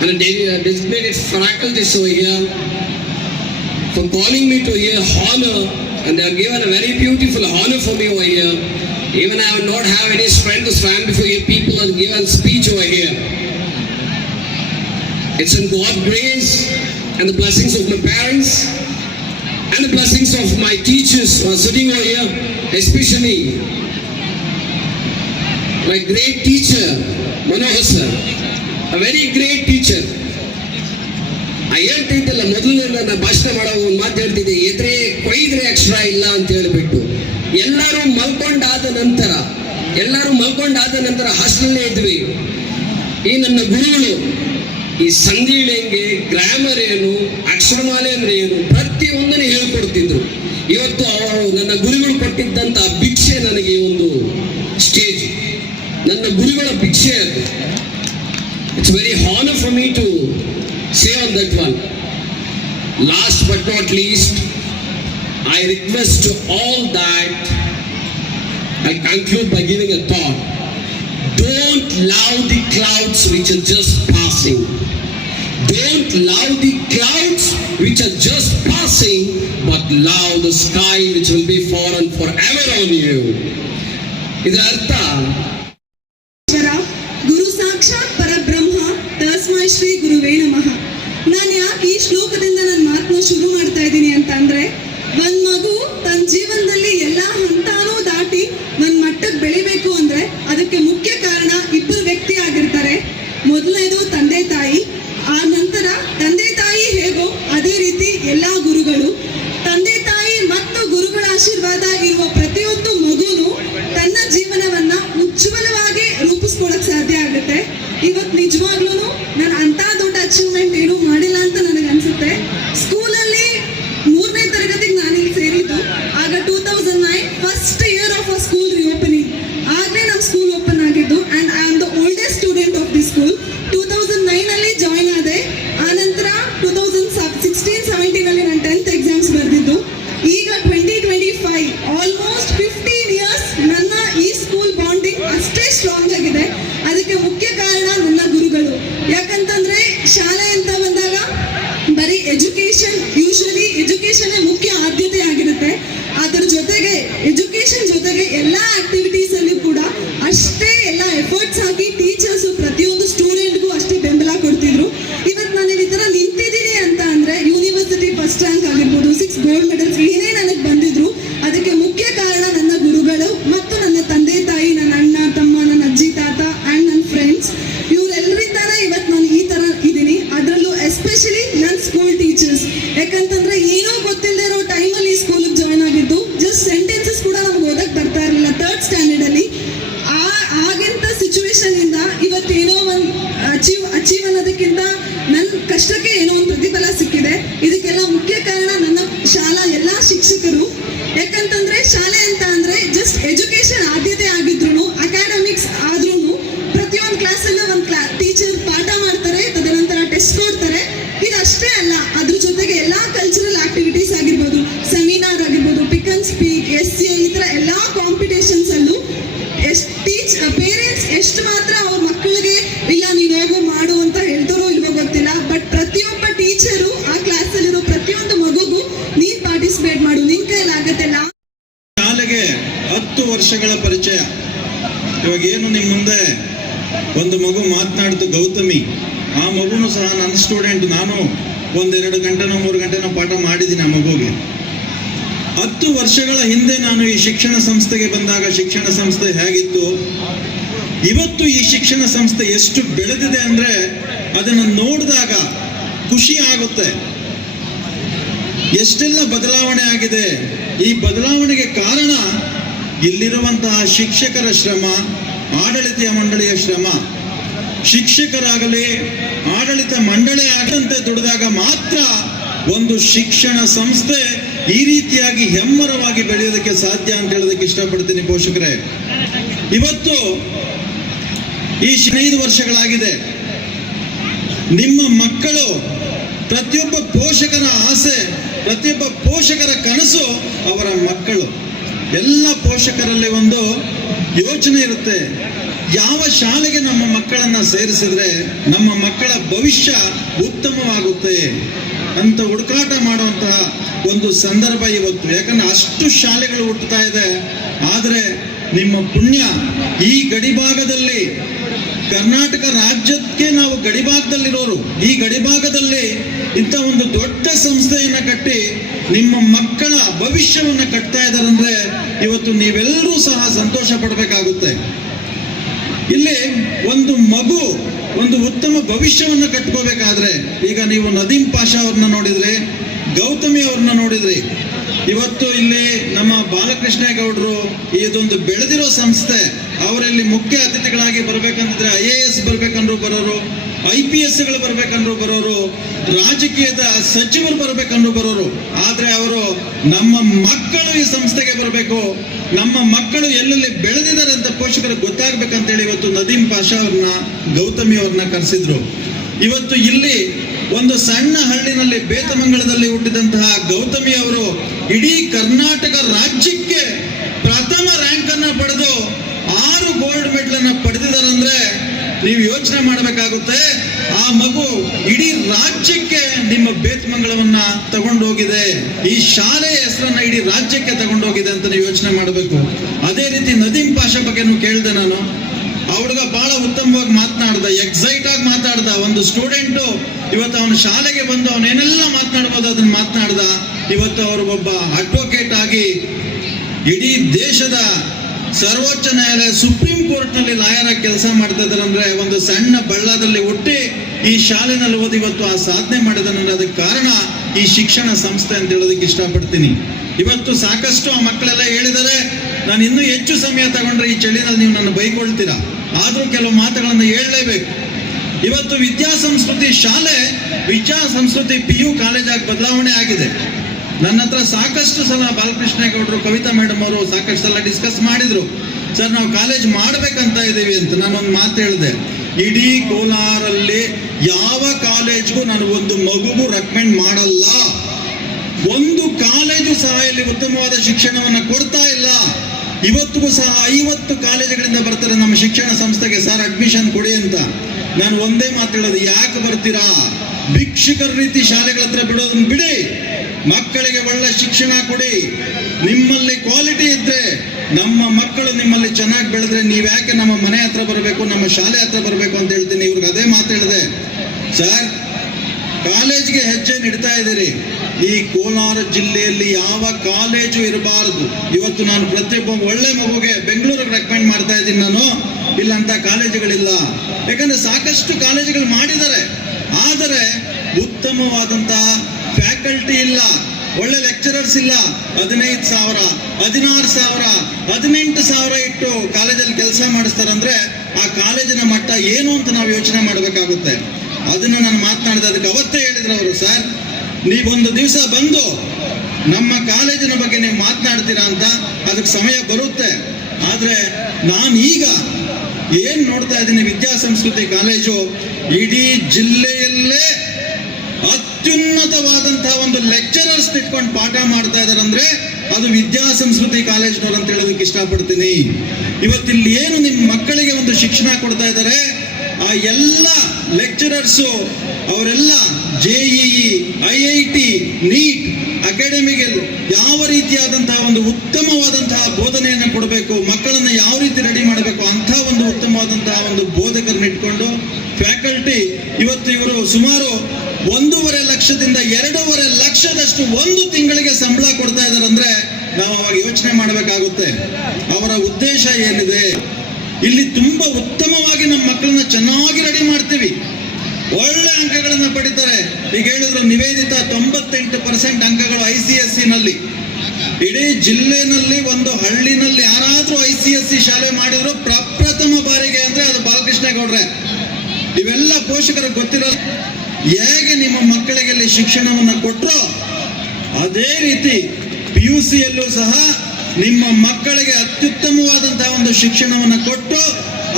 and the designated faculties over here for calling me to here honor, and they have given a very beautiful honor for me over here. Even I will not have any strength to stand before you people and give a speech over here. It's in God's grace and the blessings of my parents and the blessings of my teachers who are sitting over here, especially my great teacher, Manohar sir, a very great teacher. ಹೇಳ್ತಿದ್ದಲ್ಲ, ಮೊದಲು ನನ್ನ ಭಾಷಣ ಮಾಡೋ ಒಂದು ಮಾತು ಹೇಳ್ತಿದ್ದೆ, ಎದ್ರೆ ಕೊಯ್ದ್ರೆ ಅಕ್ಷರ ಇಲ್ಲ ಅಂತ ಹೇಳಿಬಿಟ್ಟು. ಎಲ್ಲರೂ ಮಲ್ಕೊಂಡಾದ ನಂತರ ಹಾಸ್ಟೆಲ್ನೇ ಇದ್ವಿ. ಈ ನನ್ನ ಗುರುಗಳು ಈ ಸಂಧಿಗಳು ಹೆಂಗೆ, ಗ್ರಾಮರ್ ಏನು, ಅಕ್ಷರಮಾಲೆ ಅಂದ್ರೆ ಏನು, ಪ್ರತಿಯೊಂದನ್ನು ಹೇಳ್ಕೊಡ್ತಿದ್ರು. ಇವತ್ತು ನನ್ನ ಗುರುಗಳು ಕೊಟ್ಟಿದ್ದಂತ ಭಿಕ್ಷೆ ನನಗೆ ಒಂದು ಸ್ಟೇಜ್, ನನ್ನ ಗುರುಗಳ ಭಿಕ್ಷೆ ಅದು. It's very honour for me to say on that one. Last but not least, I request to all that I conclude by giving a thought. Don't love the clouds which are just passing. Don't love the clouds which are just passing, but love the sky which will be for and forever on you. ಇದರ ಅರ್ಥ, ಗುರು ಸಾಕ್ಷಾತ್ ಪರಬ್ರಹ್ಮ ತಸ್ಮೈ ಶ್ರೀ ಗುರುವೇ ನಮಃ. ನಾನು ಯಾಕೆ ಈ ಶ್ಲೋಕದಿಂದ ನನ್ನ ಮಾತನ್ನ ಶುರು ಮಾಡ್ತಾ ಇದ್ದೀನಿ ಅಂತ ಅಂದ್ರೆ, ಒಂದ್ ಮಗು ತನ್ನ ಜೀವನದಲ್ಲಿ ಎಲ್ಲಾ ಹಂತಾನೂ ದಾಟಿ ಒಂದ್ ಮಟ್ಟಕ್ಕೆ ಬೆಳಿಬೇಕು ಅಂದ್ರೆ ಅದಕ್ಕೆ ಮುಖ್ಯ ಕಾರಣ ಇಬ್ಬರು ವ್ಯಕ್ತಿ ಆಗಿರ್ತಾರೆ. ಮೊದಲನೇದು ತಂದೆ ತಾಯಿ, ಆ ನಂತರ ತಂದೆ ತಾಯಿ ಹೇಗೋ ಅದೇ ರೀತಿ ಎಲ್ಲಾ ಗುರುಗಳು. ತಂದೆ ತಾಯಿ ಮತ್ತು ಗುರುಗಳ ಆಶೀರ್ವಾದ ಇರುವ ಪ್ರತಿಯೊಂದು ಮಗುನು ತನ್ನ ಜೀವನವನ್ನ ಉಜ್ವಲವಾಗಿ ರೂಪಿಸ್ಕೊಳಕ್ ಸಾಧ್ಯ ಆಗುತ್ತೆ. ಇವತ್ತು ನಿಜವಾಗ್ಲೂ ನಾನು ಅಂತ ದೊಡ್ಡ ಅಚೀವ್ಮೆಂಟ್ ಏನೂ ಮಾಡಿಲ್ಲ ಅಂತ ನನಗೆ ಅನ್ಸುತ್ತೆ. ಸ್ಕೂಲಲ್ಲಿ 3ನೇ ತರಗತಿಗೆ ನಾನಿಲ್ಲಿ ಸೇರಿದ್ದು. ಆಗ 2009 first year of a school reopening. ಆಗಲೇ ನಮ್ಮ ಸ್ಕೂಲ್ ಓಪನ್ ಆಗಿದ್ದು. And I am the oldest student of the school. 2009 ಅಲ್ಲಿ ಜಾಯ್ನ್ ಆದೆ. ಆ ನಂತರ 2016-17 ಅಲ್ಲಿ ನಾನು 10th ಎಕ್ಸಾಮ್ಸ್ ಬರೆದಿದ್ದು. ಈಗ 2025 ಆಲ್ಮೋಸ್ಟ್ 15 ಇಯರ್ಸ್ ನನ್ನ ಈ ಸ್ಕೂಲ್ ಬಾಂಡಿಂಗ್ ಅಷ್ಟೇ ಸ್ಟ್ರಾಂಗ್ ಆಗಿದೆ. ಅದಕ್ಕೆ ಮುಖ್ಯ ಕಾರಣ ನನ್ನ ಗುರುಗಳು. ಯಾಕಂತಂದ್ರೆ ಶಾಲೆ ಅಂತ ಬಂದಾಗ ಬರೀ ಯೂಶಲಿ ಎಜುಕೇಶನ್ ಮುಖ್ಯ ಆದ್ಯತೆ ಆಗಿರುತ್ತೆ. ಅದರ ಜೊತೆಗೆ ಎಜುಕೇಶನ್ ಜೊತೆಗೆ ಎಲ್ಲಾ ಆಕ್ಟಿವಿಟೀಸ್ ಅಲ್ಲಿ ಕೂಡ ಅಷ್ಟೇ ಎಲ್ಲ ಎಫರ್ಟ್ಸ್ ಹಾಕಿ ಟೀಚರ್ಸ್ ಪ್ರತಿಯೊಂದು ಸ್ಟೂಡೆಂಟ್ಗೂ ಅಷ್ಟೇ ಬೆಂಬಲ ಕೊಡ್ತಿದ್ರು. ಇವತ್ತು ನಾನು ಈ ತರ ನಿಂತಿದ್ದೀನಿ ಅಂತ ಅಂದ್ರೆ ಯೂನಿವರ್ಸಿಟಿ ಫಸ್ಟ್ ರ್ಯಾಂಕ್ ಆಗಿರ್ಬೋದು, 6 ಗೋಲ್ಡ್ ಮೆಡಲ್ಸ್ ಏನೇ ನನಗೆ ಬಂದಿದ್ರು ಅದಕ್ಕೆ ಮುಖ್ಯ ಕಾರಣ ನನ್ನ ಗುರುಗಳು ಮತ್ತು ನನ್ನ ತಂದೆ ತಾಯಿ, ನನ್ನ ಅಣ್ಣ ತಮ್ಮ, ನನ್ನ ಅಜ್ಜಿ ತಾತ ಅಂಡ್ ನನ್ನ ಫ್ರೆಂಡ್ಸ್. ಇವರೆಲ್ಲರಿಂದಾನೆ ಇವತ್ತು ನಾನು ಈ ತರ ಇದ್ದೀನಿ. ಅದರಲ್ಲೂ ಎಸ್ಪೆಷಲಿ ನನ್ನ ಸ್ಕೂಲ್ ಟೀಚರ್ಸ್. ಯಾಕಂತಂದ್ರೆ ಏನೋ ಗೊತ್ತಿಲ್ಲದೆ ಇರೋ ಟೈಮಲ್ಲಿ ಈ ಸ್ಕೂಲಿಗೆ ಜಾಯ್ನ್ ಆಗಿದ್ದು. ಜಸ್ಟ್ ಸೆಂಟೆನ್ಸಸ್ ಕೂಡ ನಮ್ಗೆ ಓದಕ್ ಬರ್ತಾ ಇರಲಿಲ್ಲ 3rd ಸ್ಟ್ಯಾಂಡರ್ಡ್ ಅಲ್ಲಿ. ಆಗಿಂತ ಸಿಚುವೇಶನ್ ಇಂದ ಇವತ್ತೇನೋ ಒಂದು ಅಚೀವ್ ಅನ್ನೋದಕ್ಕಿಂತ ನನ್ನ ಕಷ್ಟಕ್ಕೆ ಏನೋ ಒಂದು ಪ್ರತಿಫಲ ಸಿಕ್ಕಿದೆ. ಇದಕ್ಕೆಲ್ಲ ಮುಖ್ಯ ಕಾರಣ ನನ್ನ ಶಾಲಾ ಎಲ್ಲಾ ಶಿಕ್ಷಕರು. ಯಾಕಂತಂದ್ರೆ ಶಾಲೆ ಅಂತ ಅಂದ್ರೆ ಜಸ್ಟ್ ಎಜುಕೇಶನ್ ಆದ್ಯತೆ ಆಗಿದ್ರು, ಅಕಾಡೆಮಿಕ್ಸ್ ಆದ್ರೂ ಪ್ರತಿಯೊಂದು ಕ್ಲಾಸಲ್ಲೂ ಒಂದು ಟೀಚರ್ ಪಾಠ ಮಾಡ್ತಾರೆ, ತದನಂತರ ಟೆಸ್ಟ್ ಕೊಡ್ತಾರೆ. ಇದಷ್ಟೇ ಅಲ್ಲ, ಅದ್ರ ಜೊತೆಗೆ ಎಲ್ಲಾ ಕಲ್ಚರಲ್ ಆಕ್ಟಿವಿಟೀಸ್ ಆಗಿರ್ಬೋದು, ಸೆಮಿನಾರ್ ಆಗಿರ್ಬೋದು, ಪಿಕ್ ಅಂಡ್ ಸ್ಪೀಕ್, SCA ಈ ತರ ಎಲ್ಲಾ ಕಾಂಪಿಟೇಷನ್ಸ್ ಅಲ್ಲೂ ಪೇರೆಂಟ್ಸ್ ಎಷ್ಟು ಮಾತ್ರ ಅವ್ರ ಮಕ್ಕಳಿಗೆ ಇಲ್ಲ ನೀನು ಹೋಗೋ ಮಾಡು ಅಂತ ಹೇಳ್ತಾರೋ ಇಲ್ವೋ ಗೊತ್ತಿಲ್ಲ. ಬಟ್ ಪ್ರತಿಯೊಬ್ಬ ಟೀಚರು ಆ ಕ್ಲಾಸಲ್ಲಿರೋ ಪ್ರತಿಯೊಂದು ಮಗುಗೂ ನೀನ್ ಪಾರ್ಟಿಸಿಪೇಟ್ ಮಾಡು, ನಿನ್ ಕೈಲಾಗತ್ತೆಲ್ಲ. ಶಾಲೆಗೆ 10 ವರ್ಷಗಳ ಪರಿಚಯ. ಇವಾಗ ಏನು ನಿಮ್ಮ ಮುಂದೆ ಒಂದು ಮಗು ಮಾತನಾಡ್ತು, ಗೌತಮಿ. ಆ ಮಗುನು ಸಹ ನನ್ನ ಸ್ಟೂಡೆಂಟ್. ನಾನು 1-2 ಗಂಟೆನೋ 3 ಗಂಟೆನೋ ಪಾಠ ಮಾಡಿದ್ದೀನಿ ಆ ಮಗುಗೆ. 10 ವರ್ಷಗಳ ಹಿಂದೆ ನಾನು ಈ ಶಿಕ್ಷಣ ಸಂಸ್ಥೆಗೆ ಬಂದಾಗ ಶಿಕ್ಷಣ ಸಂಸ್ಥೆ ಹೇಗಿತ್ತು, ಇವತ್ತು ಈ ಶಿಕ್ಷಣ ಸಂಸ್ಥೆ ಎಷ್ಟು ಬೆಳೆದಿದೆ ಅಂದ್ರೆ ಅದನ್ನು ನೋಡಿದಾಗ ಖುಷಿ ಆಗುತ್ತೆ. ಎಷ್ಟೆಲ್ಲ ಬದಲಾವಣೆ ಆಗಿದೆ. ಈ ಬದಲಾವಣೆಗೆ ಕಾರಣ ಇಲ್ಲಿರುವಂತಹ ಶಿಕ್ಷಕರ ಶ್ರಮ, ಆಡಳಿತ ಮಂಡಳಿಯ ಶ್ರಮ. ಶಿಕ್ಷಕರಾಗಲಿ ಆಡಳಿತ ಮಂಡಳಿ ಆಗದಂತೆ ದುಡಿದಾಗ ಮಾತ್ರ ಒಂದು ಶಿಕ್ಷಣ ಸಂಸ್ಥೆ ಈ ರೀತಿಯಾಗಿ ಹೆಮ್ಮರವಾಗಿ ಬೆಳೆಯೋದಕ್ಕೆ ಸಾಧ್ಯ ಅಂತ ಹೇಳೋದಕ್ಕೆ ಇಷ್ಟಪಡ್ತೀನಿ ಪೋಷಕರೇ. ಇವತ್ತು ಈ 5 ವರ್ಷಗಳಾಗಿದೆ. ನಿಮ್ಮ ಮಕ್ಕಳು, ಪ್ರತಿಯೊಬ್ಬ ಪೋಷಕರ ಆಸೆ, ಪ್ರತಿಯೊಬ್ಬ ಪೋಷಕರ ಕನಸು ಅವರ ಮಕ್ಕಳು. ಎಲ್ಲ ಪೋಷಕರಲ್ಲಿ ಒಂದು ಯೋಚನೆ ಇರುತ್ತೆ, ಯಾವ ಶಾಲೆಗೆ ನಮ್ಮ ಮಕ್ಕಳನ್ನ ಸೇರಿಸಿದ್ರೆ ನಮ್ಮ ಮಕ್ಕಳ ಭವಿಷ್ಯ ಉತ್ತಮವಾಗುತ್ತೆ ಅಂತ ಹುಡುಕಾಟ ಮಾಡುವಂತಹ ಒಂದು ಸಂದರ್ಭ ಇವತ್ತು. ಯಾಕಂದ್ರೆ ಅಷ್ಟು ಶಾಲೆಗಳು ಹುಟ್ಟುತ್ತಾ ಇದೆ. ಆದರೆ ನಿಮ್ಮ ಪುಣ್ಯ, ಈ ಗಡಿಭಾಗದಲ್ಲಿ, ಕರ್ನಾಟಕ ರಾಜ್ಯಕ್ಕೆ ನಾವು ಗಡಿಭಾಗದಲ್ಲಿರೋರು, ಈ ಗಡಿಭಾಗದಲ್ಲಿ ಇಂಥ ಒಂದು ದೊಡ್ಡ ಸಂಸ್ಥೆಯನ್ನ ಕಟ್ಟಿ ನಿಮ್ಮ ಮಕ್ಕಳ ಭವಿಷ್ಯವನ್ನ ಕಟ್ತಾ ಇದ್ದಾರೆ ಅಂದ್ರೆ ಇವತ್ತು ನೀವೆಲ್ಲರೂ ಸಹ ಸಂತೋಷ ಪಡಬೇಕಾಗುತ್ತೆ. ಇಲ್ಲಿ ಒಂದು ಮಗು ಒಂದು ಉತ್ತಮ ಭವಿಷ್ಯವನ್ನ ಕಟ್ಕೋಬೇಕಾದ್ರೆ, ಈಗ ನೀವು ನದೀಂ ಪಾಷಾ ಅವ್ರನ್ನ ನೋಡಿದ್ರಿ, ಗೌತಮಿ ಅವ್ರನ್ನ ನೋಡಿದ್ರಿ. ಇವತ್ತು ಇಲ್ಲಿ ನಮ್ಮ ಬಾಲಕೃಷ್ಣೇಗೌಡರು ಇದೊಂದು ಬೆಳೆದಿರೋ ಸಂಸ್ಥೆ, ಅವರಲ್ಲಿ ಮುಖ್ಯ ಅತಿಥಿಗಳಾಗಿ ಬರ್ಬೇಕಂತಿದ್ರೆ IAS ಬರ್ಬೇಕಂದ್ರು ಬರೋರು, IPSಗಳು ಬರ್ಬೇಕಂದ್ರು ಬರೋರು, ರಾಜಕೀಯದ ಸಚಿವರು ಬರ್ಬೇಕಂದ್ರು ಬರೋರು. ಆದ್ರೆ ಅವರು ನಮ್ಮ ಮಕ್ಕಳು ಈ ಸಂಸ್ಥೆಗೆ ಬರಬೇಕು, ನಮ್ಮ ಮಕ್ಕಳು ಎಲ್ಲೆಲ್ಲಿ ಬೆಳೆದಿದ್ದಾರೆ ಅಂತ ಪೋಷಕರಿಗೆ ಗೊತ್ತಾಗ್ಬೇಕಂತೇಳಿ ಇವತ್ತು ನದೀಂ ಪಾಷಾ ಅವ್ರನ್ನ, ಗೌತಮಿ ಅವ್ರನ್ನ ಕರೆಸಿದ್ರು. ಇವತ್ತು ಇಲ್ಲಿ ಒಂದು ಸಣ್ಣ ಹಳ್ಳಿನಲ್ಲಿ ಬೇತಮಂಗಲದಲ್ಲಿ ಹುಟ್ಟಿದಂತಹ ಗೌತಮಿ ಅವರು ಇಡೀ ಕರ್ನಾಟಕ ರಾಜ್ಯಕ್ಕೆ ಪ್ರಥಮ ರ್ಯಾಂಕ್ ಅನ್ನ ಪಡೆದು 6 ಗೋಲ್ಡ್ ಮೆಡಲ್ ಅನ್ನ ಪಡೆದಿದ್ದಾರೆ ಅಂದ್ರೆ ನೀವು ಯೋಚನೆ ಮಾಡಬೇಕಾಗುತ್ತೆ. ಆ ಮಗು ಇಡೀ ರಾಜ್ಯಕ್ಕೆ ನಿಮ್ಮ ಬೇತಮಂಗಲವನ್ನ ತಗೊಂಡೋಗಿದೆ, ಈ ಶಾಲೆಯ ಹೆಸರನ್ನ ಇಡೀ ರಾಜ್ಯಕ್ಕೆ ತಗೊಂಡೋಗಿದೆ ಅಂತ ನೀವು ಯೋಚನೆ ಮಾಡಬೇಕು. ಅದೇ ರೀತಿ ನದೀಂ ಪಾಷಾ ಬಗ್ಗೆನೂ ಕೇಳಿದೆ ನಾನು. ಹುಡುಗ ಬಹಳ ಉತ್ತಮವಾಗಿ ಮಾತನಾಡ್ದ, ಎಕ್ಸೈಟ್ ಆಗಿ ಮಾತಾಡ್ದ. ಒಂದು ಸ್ಟೂಡೆಂಟು ಇವತ್ತು ಅವನ ಶಾಲೆಗೆ ಬಂದು ಅವನೇನೆಲ್ಲ ಮಾತನಾಡ್ಬೋದು ಅದನ್ನ ಮಾತನಾಡ್ದ. ಇವತ್ತು ಅವರು ಒಬ್ಬ ಅಡ್ವೊಕೇಟ್ ಆಗಿ ಇಡೀ ದೇಶದ ಸರ್ವೋಚ್ಚ ನ್ಯಾಯಾಲಯ, ಸುಪ್ರೀಂ ಕೋರ್ಟ್ ನಲ್ಲಿ ಲಾಯರ್ ಆಗಿ ಕೆಲಸ ಮಾಡ್ತಾ ಇದ್ದಾರೆ. ಅಂದ್ರೆ ಒಂದು ಸಣ್ಣ ಬಳ್ಳಾದಲ್ಲಿ ಹುಟ್ಟಿ ಈ ಶಾಲೆನಲ್ಲಿ ಓದಿ ಇವತ್ತು ಆ ಸಾಧನೆ ಮಾಡಿದಾನೆ. ಅದಕ್ಕೆ ಕಾರಣ ಈ ಶಿಕ್ಷಣ ಸಂಸ್ಥೆ ಅಂತ ಹೇಳೋದಕ್ಕೆ ಇಷ್ಟಪಡ್ತೀನಿ. ಇವತ್ತು ಸಾಕಷ್ಟು ಆ ಮಕ್ಕಳೆಲ್ಲ ಹೇಳಿದ್ದಾರೆ, ನಾನು ಇನ್ನೂ ಹೆಚ್ಚು ಸಮಯ ತಗೊಂಡ್ರೆ ಈ ಚಳಿನಲ್ಲಿ ನೀವು ನನ್ನ ಬೈಕೊಳ್ತೀರಾ, ಆದ್ರೂ ಕೆಲವು ಮಾತುಗಳನ್ನು ಹೇಳಲೇಬೇಕು. ಇವತ್ತು ವಿದ್ಯಾಸಂಸ್ಕೃತಿ ಶಾಲೆ ವಿದ್ಯಾಸಂಸ್ಕೃತಿ PU ಕಾಲೇಜಾಗಿ ಬದಲಾವಣೆ ಆಗಿದೆ. ನನ್ನ ಹತ್ರ ಸಾಕಷ್ಟು ಸಲ ಬಾಲಕೃಷ್ಣೇಗೌಡರು, ಕವಿತಾ ಮೇಡಮ್ ಅವರು ಸಾಕಷ್ಟು ಸಲ ಡಿಸ್ಕಸ್ ಮಾಡಿದ್ರು, ಸರ್ ನಾವು ಕಾಲೇಜ್ ಮಾಡ್ಬೇಕಂತ ಇದ್ದೀವಿ ಅಂತ. ನಾನೊಂದು ಮಾತು ಹೇಳಿದೆ, ಇಡೀ ಕೋಲಾರಲ್ಲಿ ಯಾವ ಕಾಲೇಜ್ಗೂ ನಾನು ಒಂದು ಮಗುಗೂ ರೆಕಮೆಂಡ್ ಮಾಡಲ್ಲ. ಒಂದು ಕಾಲೇಜು ಸಹ ಇಲ್ಲಿ ಉತ್ತಮವಾದ ಶಿಕ್ಷಣವನ್ನ ಕೊಡ್ತಾ ಇಲ್ಲ. ಇವತ್ತಿಗೂ ಸಹ 50 ಕಾಲೇಜುಗಳಿಂದ ಬರ್ತಾರೆ ನಮ್ಮ ಶಿಕ್ಷಣ ಸಂಸ್ಥೆಗೆ, ಸರ್ ಅಡ್ಮಿಷನ್ ಕೊಡಿ ಅಂತ. ನಾನು ಒಂದೇ ಮಾತು ಹೇಳೋದು, ಯಾಕೆ ಬರ್ತೀರಾ? ಭಿಕ್ಷುಕರ ರೀತಿ ಶಾಲೆಗಳ ಹತ್ರ ಬಿಡೋದನ್ನ ಬಿಡಿ, ಮಕ್ಕಳಿಗೆ ಒಳ್ಳೆ ಶಿಕ್ಷಣ ಕೊಡಿ. ನಿಮ್ಮಲ್ಲಿ ಕ್ವಾಲಿಟಿ ಇದ್ರೆ, ನಮ್ಮ ಮಕ್ಕಳು ನಿಮ್ಮಲ್ಲಿ ಚೆನ್ನಾಗಿ ಬೆಳೆದ್ರೆ ನೀವ್ಯಾಕೆ ನಮ್ಮ ಮನೆ ಹತ್ರ ಬರಬೇಕು, ನಮ್ಮ ಶಾಲೆ ಹತ್ರ ಬರಬೇಕು ಅಂತ ಹೇಳ್ತೀನಿ. ಇವ್ರಿಗೆ ಅದೇ ಮಾತು ಹೇಳಿದೆ, ಸರ್ ಕಾಲೇಜ್ಗೆ ಹೆಜ್ಜೆ ಇಡ್ತಾ ಇದ್ದೀರಿ, ಈ ಕೋಲಾರ ಜಿಲ್ಲೆಯಲ್ಲಿ ಯಾವ ಕಾಲೇಜು ಇರಬಾರದು. ಇವತ್ತು ನಾನು ಪ್ರತಿಯೊಬ್ಬ ಒಳ್ಳೆ ಮಗುಗೆ ಬೆಂಗಳೂರಿಗೆ ರೆಕಮೆಂಡ್ ಮಾಡ್ತಾ ಇದ್ದೀನಿ. ನಾನು ಇಲ್ಲಂತ ಕಾಲೇಜುಗಳಿಲ್ಲ, ಯಾಕಂದ್ರೆ ಸಾಕಷ್ಟು ಕಾಲೇಜುಗಳು ಮಾಡಿದ್ದಾರೆ, ಆದರೆ ಉತ್ತಮವಾದಂತಹ ಫ್ಯಾಕಲ್ಟಿ ಇಲ್ಲ, ಒಳ್ಳೆ ಲೆಕ್ಚರರ್ಸ್ ಇಲ್ಲ. 15,000, 16,000, 18,000 ಇಟ್ಟು ಕಾಲೇಜಲ್ಲಿ ಕೆಲಸ ಮಾಡಿಸ್ತಾರಂದ್ರೆ ಆ ಕಾಲೇಜಿನ ಮಟ್ಟ ಏನು ಅಂತ ನಾವು ಯೋಚನೆ ಮಾಡಬೇಕಾಗುತ್ತೆ. ಅದನ್ನ ನಾನು ಮಾತನಾಡಿದೆ. ಅದಕ್ಕೆ ಅವತ್ತೇ ಹೇಳಿದ್ರು ಅವರು, ಸರ್ ನೀವೊಂದು ದಿವಸ ಬಂದು ನಮ್ಮ ಕಾಲೇಜಿನ ಬಗ್ಗೆ ನೀವು ಮಾತನಾಡ್ತೀರಾ ಅಂತ, ಅದಕ್ಕೆ ಸಮಯ ಬರುತ್ತೆ. ಆದ್ರೆ ನಾನು ಈಗ ಏನ್ ನೋಡ್ತಾ ಇದ್ದೀನಿ, ವಿದ್ಯಾಸಂಸ್ಕೃತಿ ಕಾಲೇಜು ಇಡೀ ಜಿಲ್ಲೆಯಲ್ಲೇ ಅತ್ಯುನ್ನತವಾದಂತಹ ಒಂದು ಲೆಕ್ಚರರ್ಸ್ ಇಟ್ಕೊಂಡು ಪಾಠ ಮಾಡ್ತಾ ಇದಾರೆ ಅಂದ್ರೆ ಅದು ವಿದ್ಯಾಸಂಸ್ಕೃತಿ ಕಾಲೇಜ್ನವ್ರು ಅಂತ ಹೇಳೋದಕ್ಕೆ ಇಷ್ಟಪಡ್ತೀನಿ. ಇವತ್ತಿಲ್ಲಿ ಏನು ನಿಮ್ಮ ಮಕ್ಕಳಿಗೆ ಒಂದು ಶಿಕ್ಷಣ ಕೊಡ್ತಾ ಇದ್ದಾರೆ, ಆ ಎಲ್ಲ ಲೆಕ್ಚರರ್ಸು ಅವರೆಲ್ಲ JEE, IIT, NEET, ಅಕಾಡೆಮಿಗೆ ಯಾವ ರೀತಿಯಾದಂತಹ ಒಂದು ಉತ್ತಮವಾದಂತಹ ಬೋಧನೆಯನ್ನು ಕೊಡಬೇಕು, ಮಕ್ಕಳನ್ನು ಯಾವ ರೀತಿ ರೆಡಿ ಮಾಡಬೇಕು ಅಂತ ಒಂದು ಉತ್ತಮವಾದಂತಹ ಒಂದು ಬೋಧಕರನ್ನ ಇಟ್ಕೊಂಡು ಫ್ಯಾಕಲ್ಟಿ ಇವತ್ತು ಇವರು ಸುಮಾರು 1.5 ಲಕ್ಷದಿಂದ 2.5 ಲಕ್ಷದಷ್ಟು ಒಂದು ತಿಂಗಳಿಗೆ ಸಂಬಳ ಕೊಡ್ತಾ ಇದ್ದಾರೆ ಅಂದ್ರೆ ನಾವು ಅವಾಗ ಯೋಚನೆ ಮಾಡಬೇಕಾಗುತ್ತೆ ಅವರ ಉದ್ದೇಶ ಏನಿದೆ. ಇಲ್ಲಿ ತುಂಬಾ ಉತ್ತಮವಾಗಿ ನಮ್ಮ ಮಕ್ಕಳನ್ನ ಚೆನ್ನಾಗಿ ರೆಡಿ ಮಾಡ್ತೀವಿ, ಒಳ್ಳೆ ಅಂಕಗಳನ್ನ ಪಡಿತಾರೆ. ಈಗ ಹೇಳಿದ್ರು ನಿವೇದಿತಾ 98% ಅಂಕಗಳು ICSE ನಲ್ಲಿ. ಇಡೀ ಜಿಲ್ಲೆನಲ್ಲಿ ಒಂದು ಹಳ್ಳಿನಲ್ಲಿ ಯಾರಾದ್ರೂ ICSE ಶಾಲೆ ಮಾಡಿದ್ರು ಪ್ರಪ್ರಥಮ ಬಾರಿಗೆ ಅಂದ್ರೆ ಅದು ಬಾಲಕೃಷ್ಣೇಗೌಡ್ರೆ. ಇವೆಲ್ಲ ಪೋಷಕರಿಗೆ ಗೊತ್ತಿರಲ್ಲ. ಹೇಗೆ ನಿಮ್ಮ ಮಕ್ಕಳಿಗೆ ಶಿಕ್ಷಣವನ್ನು ಕೊಟ್ಟರು ಅದೇ ರೀತಿ PUC ಯಲ್ಲೂ ಸಹ ನಿಮ್ಮ ಮಕ್ಕಳಿಗೆ ಅತ್ಯುತ್ತಮವಾದಂತಹ ಒಂದು ಶಿಕ್ಷಣವನ್ನು ಕೊಟ್ಟು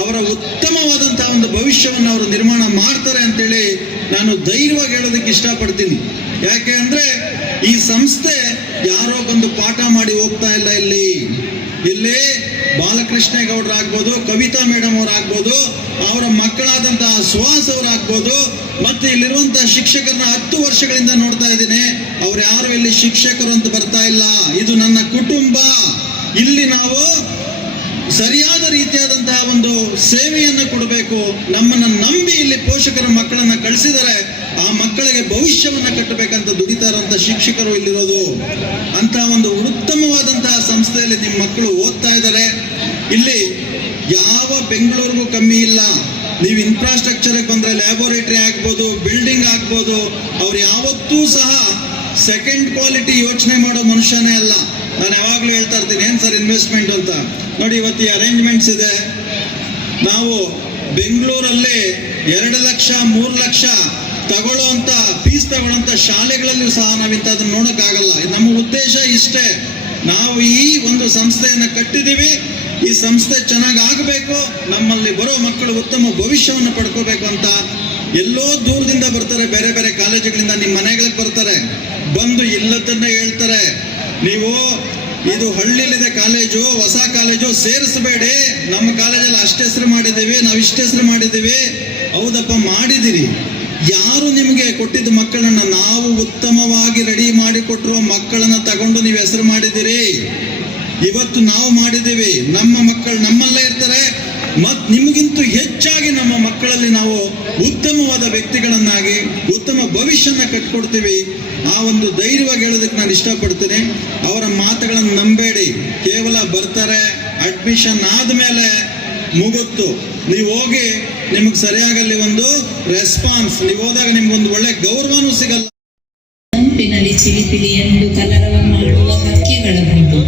ಅವರ ಉತ್ತಮವಾದಂತಹ ಒಂದು ಭವಿಷ್ಯವನ್ನು ಅವರು ನಿರ್ಮಾಣ ಮಾಡ್ತಾರೆ ಅಂತೇಳಿ ನಾನು ಧೈರ್ಯವಾಗಿ ಹೇಳೋದಕ್ಕೆ ಇಷ್ಟಪಡ್ತೀನಿ. ಯಾಕೆ ಅಂದ್ರೆ ಈ ಸಂಸ್ಥೆ ಯಾರೋ ಬಂದು ಪಾಠ ಮಾಡಿ ಹೋಗ್ತಾ ಇಲ್ಲ. ಇಲ್ಲಿ ಬಾಲಕೃಷ್ಣೇಗೌಡರಾಗ್ಬೋದು, ಕವಿತಾ ಮೇಡಮ್ ಅವರಾಗ್ಬೋದು, ಅವರ ಮಕ್ಕಳಾದಂತಹ ಸುಹಾಸ್ ಅವರಾಗ್ಬೋದು, ಮತ್ತೆ ಇಲ್ಲಿರುವಂತಹ ಶಿಕ್ಷಕರನ್ನ 10 ವರ್ಷಗಳಿಂದ ನೋಡ್ತಾ ಇದ್ದೀನಿ. ಅವ್ರು ಯಾರು ಇಲ್ಲಿ ಶಿಕ್ಷಕರು ಅಂತ ಬರ್ತಾ ಇಲ್ಲ. ಇದು ನನ್ನ ಕುಟುಂಬ. ಇಲ್ಲಿ ನಾವು ಸರಿಯಾದ ರೀತಿಯಾದಂತಹ ಒಂದು ಸೇವೆಯನ್ನು ಕೊಡಬೇಕು. ನಮ್ಮನ್ನ ನಂಬಿ ಇಲ್ಲಿ ಪೋಷಕರ ಮಕ್ಕಳನ್ನ ಕಳಿಸಿದರೆ ಆ ಮಕ್ಕಳಿಗೆ ಭವಿಷ್ಯವನ್ನ ಕಟ್ಟಬೇಕಂತ ದುಡಿತಾರಂತ ಶಿಕ್ಷಕರು ಇಲ್ಲಿರೋದು. ಅಂತ ಒಂದು ಉತ್ತಮವಾದಂತಹ ಸಂಸ್ಥೆಯಲ್ಲಿ ನಿಮ್ಮ ಮಕ್ಕಳು ಓದ್ತಾ ಇದ್ದಾರೆ. ಇಲ್ಲಿ ಯಾವ ಬೆಂಗಳೂರಿಗೂ ಕಮ್ಮಿ ಇಲ್ಲ. ನೀವು ಇನ್ಫ್ರಾಸ್ಟ್ರಕ್ಚರ್ಗೆ ಬಂದ್ರೆ ಲ್ಯಾಬೋರೇಟರಿ ಆಗ್ಬೋದು, ಬಿಲ್ಡಿಂಗ್ ಆಗ್ಬೋದು, ಅವ್ರು ಯಾವತ್ತೂ ಸಹ ಸೆಕೆಂಡ್ ಕ್ವಾಲಿಟಿ ಯೋಚನೆ ಮಾಡೋ ಮನುಷ್ಯನೇ ಅಲ್ಲ. ನಾನು ಯಾವಾಗಲೂ ಹೇಳ್ತಾ ಇರ್ತೀನಿ, ಏನ್ ಸರ್ ಇನ್ವೆಸ್ಟ್ಮೆಂಟ್ ಅಂತ. ನೋಡಿ, ಇವತ್ತು ಈ ಅರೇಂಜ್ಮೆಂಟ್ಸ್ ಇದೆ. ನಾವು ಬೆಂಗಳೂರಲ್ಲಿ 2 ಲಕ್ಷ 3 ಲಕ್ಷ ತಗೊಳ್ಳೋಂಥ ಫೀಸ್ ತಗೊಳ್ಳೋಂಥ ಶಾಲೆಗಳಲ್ಲೂ ಸಹ ನಾವು ಇಂಥದನ್ನ ನೋಡೋಕ್ಕಾಗಲ್ಲ. ನಮ್ಮ ಉದ್ದೇಶ ಇಷ್ಟೇ. ನಾವು ಈ ಒಂದು ಸಂಸ್ಥೆಯನ್ನು ಕಟ್ಟಿದ್ದೀವಿ. ಈ ಸಂಸ್ಥೆ ಚೆನ್ನಾಗಿ ಆಗಬೇಕು, ನಮ್ಮಲ್ಲಿ ಬರೋ ಮಕ್ಕಳು ಉತ್ತಮ ಭವಿಷ್ಯವನ್ನು ಪಡ್ಕೋಬೇಕು ಅಂತ. ಎಲ್ಲೋ ದೂರದಿಂದ ಬರ್ತಾರೆ, ಬೇರೆ ಬೇರೆ ಕಾಲೇಜುಗಳಿಂದ ನಿಮ್ಮ ಮನೆಗಳಿಗೆ ಬರ್ತಾರೆ, ಬಂದು ಇಲ್ಲದನ್ನ ಹೇಳ್ತಾರೆ. ನೀವು ಇದು ಹಳ್ಳಿಲಿದೆ ಕಾಲೇಜು, ಹೊಸ ಕಾಲೇಜು ಸೇರಿಸಬೇಡಿ. ನಮ್ಮ ಕಾಲೇಜಲ್ಲಿ ಅಷ್ಟು ಹೆಸರು ಮಾಡಿದ್ದೀವಿ, ನಾವು ಇಷ್ಟು ಹೆಸರು ಮಾಡಿದ್ದೀವಿ. ಹೌದಪ್ಪ, ಮಾಡಿದ್ದೀರಿ. ಯಾರು ನಿಮಗೆ ಕೊಟ್ಟಿದ್ದ ಮಕ್ಕಳನ್ನ, ನಾವು ಉತ್ತಮವಾಗಿ ರೆಡಿ ಮಾಡಿ ಕೊಟ್ಟಿರುವ ಮಕ್ಕಳನ್ನ ತಗೊಂಡು ನೀವು ಹೆಸರು ಮಾಡಿದ್ದೀರಿ. ಇವತ್ತು ನಾವು ಮಾಡಿದ್ದೀವಿ. ನಮ್ಮ ಮಕ್ಕಳು ನಮ್ಮಲ್ಲೇ ಇರ್ತಾರೆ. ನಿಮಗಿಂತ ಹೆಚ್ಚಾಗಿ ನಮ್ಮ ಮಕ್ಕಳಲ್ಲಿ ನಾವು ಉತ್ತಮವಾದ ವ್ಯಕ್ತಿಗಳನ್ನಾಗಿ ಉತ್ತಮ ಭವಿಷ್ಯನ ಕಟ್ಕೊಡ್ತೀವಿ. ಆ ಒಂದು ಧೈರ್ಯವಾಗಿ ಹೇಳೋದಕ್ಕೆ ನಾನು ಇಷ್ಟಪಡ್ತೀನಿ. ಅವರ ಮಾತುಗಳನ್ನು ನಂಬೇಡಿ. ಕೇವಲ ಬರ್ತಾರೆ, ಅಡ್ಮಿಷನ್ ಆದಮೇಲೆ ಮುಗುತ್ತು. ನೀವು ಹೋಗಿ ನಿಮಗೆ ಸರಿಯಾಗಲ್ಲಿ ಒಂದು ರೆಸ್ಪಾನ್ಸ್, ನೀವು ಹೋದಾಗ ನಿಮ್ಗೊಂದು ಒಳ್ಳೆ ಗೌರವನೂ ಸಿಗಲ್ಲ. ತಂಪಿನಲ್ಲಿ ಚಿಲಿಪಿಲಿ ಎಂದು ಕಲರವ ಮಾಡುವ ಹಕ್ಕಿಗಳ ಗುಂಪು.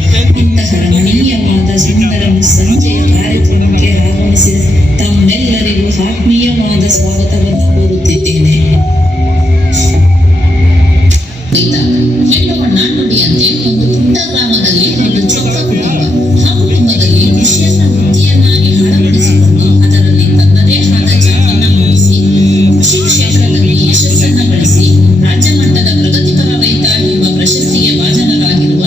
ಇಂತಹ ರಮಣೀಯವಾದ ಸುಂದರ ಸಂಜೆಯ ಕಾರ್ಯಕ್ರಮಕ್ಕೆ ಆಗಮಿಸಿದ ತಮ್ಮೆಲ್ಲರಿಗೂ ಆತ್ಮೀಯವಾದ ಸ್ವಾಗತವನ್ನು ಕೋರುತ್ತಿದ್ದೇನೆ. ಹೇಳುವ ನಾಣ್ಣುಡಿಯಂತೆ ಒಂದು ಪುಟ್ಟ ಗ್ರಾಮದಲ್ಲಿ ಒಂದು ಚೊಕ್ಕ ಕುಟುಂಬ. ಆ ಕುಟುಂಬದಲ್ಲಿ ಕೃಷಿಯನ್ನ ವೃತ್ತಿಯನ್ನಾಗಿ ಅಳವಡಿಸಿಕೊಂಡು ಅದರಲ್ಲಿ ತನ್ನದೇ ಆದ ಜಾತಿಯನ್ನ ಮೂಡಿಸಿ ಕೃಷಿ ಕ್ಷೇತ್ರದಲ್ಲಿ ಯಶಸ್ಸನ್ನ ಗಳಿಸಿ ರಾಜ್ಯ ಮಟ್ಟದ ಪ್ರಗತಿಪರ ರೈತ ಎಂಬ ಪ್ರಶಸ್ತಿಗೆ ಭಾಜನರಾಗಿರುವ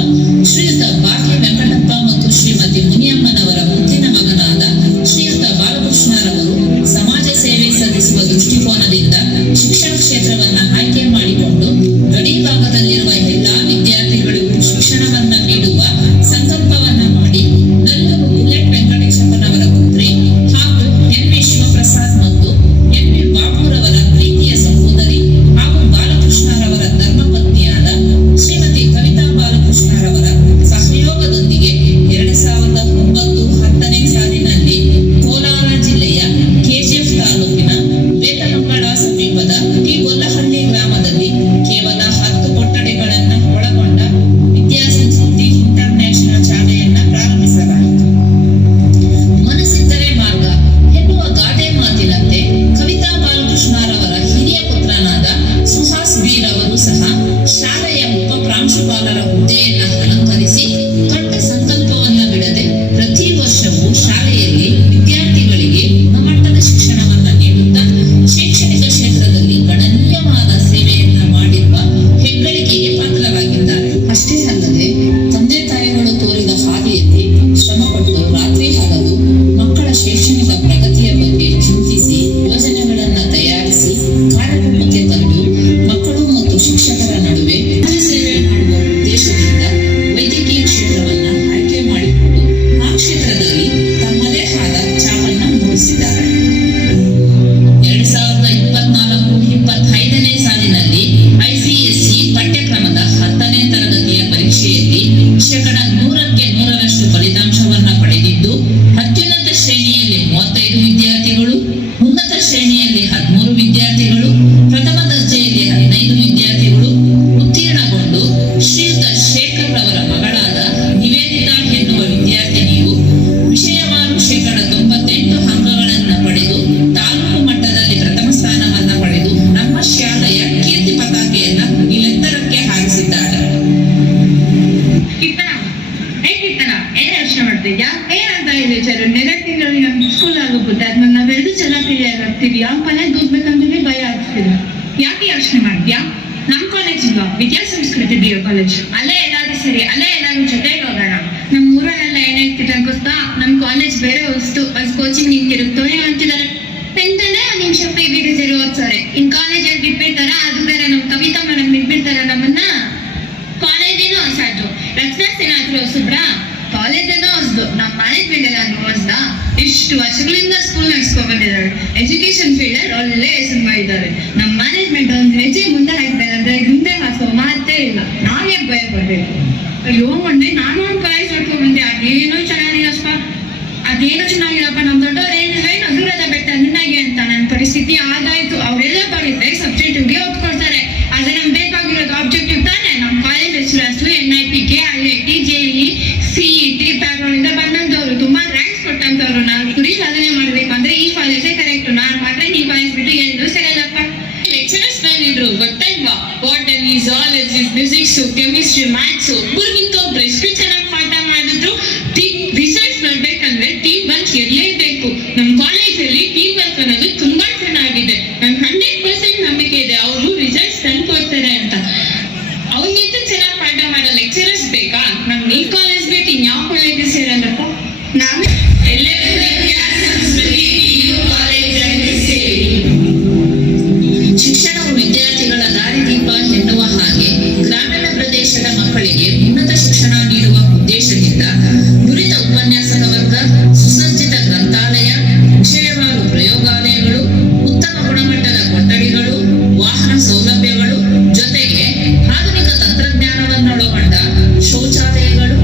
ಹೇಗಿತ್ತಲ್ಲ ಏನ್ ಯೋಚನೆ ಮಾಡ್ತಿದ್ಯಾ? ಏನಂತ ಇದೆ ಸರ್, 2 ತಿಂಗಳಲ್ಲಿ ನಮ್ ಸ್ಕೂಲ್ ಆಗೋಗುತ್ತೆ, ಅದನ್ನ ನಾವೆರಡು ಚೆನ್ನಾಗಿ ಕ್ಲಿಯರ್ ಆಗ್ತೀವಿ. ಯಾವ ಕಾಲೇಜ್ ಹೋಗ್ಬೇಕಂದ್ರೆ ಭಯ ಆಗ್ತಿದೆ. ಯಾಕೆ ಯೋಚನೆ ಮಾಡ್ತೀಯಾ? ನಮ್ ಕಾಲೇಜ್ ಇಲ್ವಾ? ವಿದ್ಯಾಸಂಸ್ಕೃತಿ BA ಕಾಲೇಜ್. ಅಲ್ಲೇ ಎಲ್ಲಾದ್ರೂ ಸರಿ, ಅಲ್ಲೇ ಎಲ್ಲಾದ್ರೂ ಜೊತೆಗೆ ಹೋಗೋಣ. ನಮ್ ಊರಲ್ಲೆಲ್ಲ ಏನಾಗ್ತಿದೆ ಗೊತ್ತಾ, ನಮ್ ಕಾಲೇಜ್ ಬೇರೆ ಹೊಸ್ತು, ಕೋಚಿಂಗ್ ನಿಂತಿರುತ್ತೋ ಅಂತಿದ್ದಾರೆ. ಟೆಂತಲ್ಲೇ 1 ನಿಮಿಷ PBT ಸರಿ ಓದ್ತಾರೆ. ಇನ್ ಕಾಲೇಜಲ್ಲಿ ಬಿಟ್ಬಿಡ್ತಾರ, ಅದು ಬೇರೆ. ನಮ್ ಕವಿತಾ ಮೇಡಮ್ ಬಿಟ್ಬಿಡ್ತಾರ ನಮ್ಮನ್ನ. ಕಾಲೇಜೇನೋ ಹೊಸಾಯ್ತು, ರಚನಾಸ್ ಏನಾದ್ರು ಹೊಸಬ್ರಾ? ಕಾಲೇಜೇನೋ ಹೊಸದು, ನಮ್ ಮ್ಯಾನೇಜ್ಮೆಂಟ್ ಏನಾದ್ರು ಹೊಸದ? ಇಷ್ಟು ವರ್ಷಗಳಿಂದ ಸ್ಕೂಲ್ ನಡ್ಸ್ಕೊಂಡ್ ಬಂದಿದ್ದಾರೆ. ಎಜುಕೇಶನ್ ಫೀಲ್ಡ್ ಅಲ್ಲಿ ಒಳ್ಳೆ ಹೆಸರು ಮಾಡಿದ್ದಾರೆ. ನಮ್ ಮ್ಯಾನೇಜ್ಮೆಂಟ್ ಒಂದ್ ಹೆಜ್ಜೆ ಮುಂದೆ ಹಾಕ್ತಾರೆ ಅಂದ್ರೆ ಹಿಂದೆ ಹಾಕೋ ಮಾತೇ ಇಲ್ಲ. ನಾವ್ ಯಾಕೆ ಭಯ ಪಡ್ಬೇಕು? ಅಯ್ಯೋ, ಮೊನ್ನೆ ನಾನು ಒಂದ್ ಕಾಲೇಜ್ ನೋಡ್ಕೊಂಡ್ ಬಂದೆ, ಅದೇನೋ ಚೆನ್ನಾಗಿಲ್ಲಪ್ಪ, ನಮ್ ದೊಡ್ಡವ್ರು ಏನಿಲ್ಲ, ನಗುರದ ಬೆಟ್ಟ ನಿನ್ನಾಗೆ ಅಂತ. ನನ್ನ ಪರಿಸ್ಥಿತಿ ಆಗಾಯ್ತು. ಅವರೆಲ್ಲ ಬರೀತಾರೆ ಸಬ್ಜೆಕ್ಟಿವ್ಗೆ ಒಪ್ಕೊಳ್ತಾರೆ, ಆದ್ರೆ ನಮ್ಗೆ ಬೇಕಾಗಿರೋದು ಆಬ್ಜೆಕ್ಟಿವ್ ತಾನೆ. ನಮ್ ಕಾಲೇಜ್ ಹೆಸರು NIPK, IIT, JEE, CET background ಇಂದ ಬಂದಂತವ್ರು, ತುಂಬಾ ರ್ಯಾಂಕ್ಸ್ ಕೊಟ್ಟಂತವ್ರು. ನಾವು ಗುರಿ ಸಾಧನೆ ಮಾಡ್ಬೇಕು ಅಂದ್ರೆ ಈ ಕಾಲೇಜೇ ಕರೆಕ್ಟ್. ನಾನ್ ಮಾತ್ರ ಈ ಕಾಲೇಜ್ ಬಿಟ್ಟು ಎಲ್ಲೂ ಸರಿಯಲ್ಲಪ್ಪ. ಲೆಕ್ಚರರ್ಸ್ ಬಂದಿದ್ರು ಗೊತ್ತಾ ಇಲ್ವಾ? Botany, zoology, physics, chemistry, maths, ಒಬ್ಬರಿಗಿಂತ ಒಬ್ರು ಎಷ್ಟು ಚೆನ್ನಾಗಿ ಪಾಠ ಮಾಡಿದ್ರು. ರಿಸಲ್ಟ್ಸ್ ಬರ್ಬೇಕಂದ್ರೆ ಟೀಮ್ ವರ್ಕ್ ಇರಲೇಬೇಕು. ನಮ್ ಕಾಲೇಜಲ್ಲಿ ಟೀಮ್ ವರ್ಕ್ ಅನ್ನೋದು ತುಂಬಾ ಚೆನ್ನಾಗಿದೆ. ನನ್ 100% ನಂಬಿಕೆ ಇದೆ ಅವರು ರಿಸಲ್ಟ್ಸ್ ತಂದು ಕೊಡ್ತಾರೆ ಅಂತ. ಅವ್ರಿಗಿಂತ ಚೆನ್ನಾಗಿ ಪಾಠ ಮಾಡೋ ಲೆಕ್ಚರರ್ಸ್ ಬೇಕಾ? ನಮ್ಗೆ ಈ ಕಾಲೇಜ್ ಬೇಕು, ಇನ್ಯಾವ ಕಾಲೇಜ್ ಸೇರಲ್ಲಪ್ಪ. ನಾವೇ ಶಿಕ್ಷಣವು ವಿದ್ಯಾರ್ಥಿಗಳ ದಾರಿದೀಪ ಎನ್ನುವ ಹಾಗೆ ಗ್ರಾಮೀಣ ಪ್ರದೇಶದ ಮಕ್ಕಳಿಗೆ ಉನ್ನತ ಶಿಕ್ಷಣ ನೀಡುವ ಉದ್ದೇಶದಿಂದ ನುರಿತ ಉಪನ್ಯಾಸಕ ವರ್ಗ, ಸುಸಜ್ಜಿತ ಗ್ರಂಥಾಲಯ, ವಿಷಯವಾರು ಪ್ರಯೋಗಾಲಯಗಳು, ಉತ್ತಮ ಗುಣಮಟ್ಟದ ಕೊಠಡಿಗಳು, ವಾಹನ ಸೌಲಭ್ಯಗಳು, ಜೊತೆಗೆ ಆಧುನಿಕ ತಂತ್ರಜ್ಞಾನವನ್ನೊಳಗೊಂಡ ಶೌಚಾಲಯಗಳು,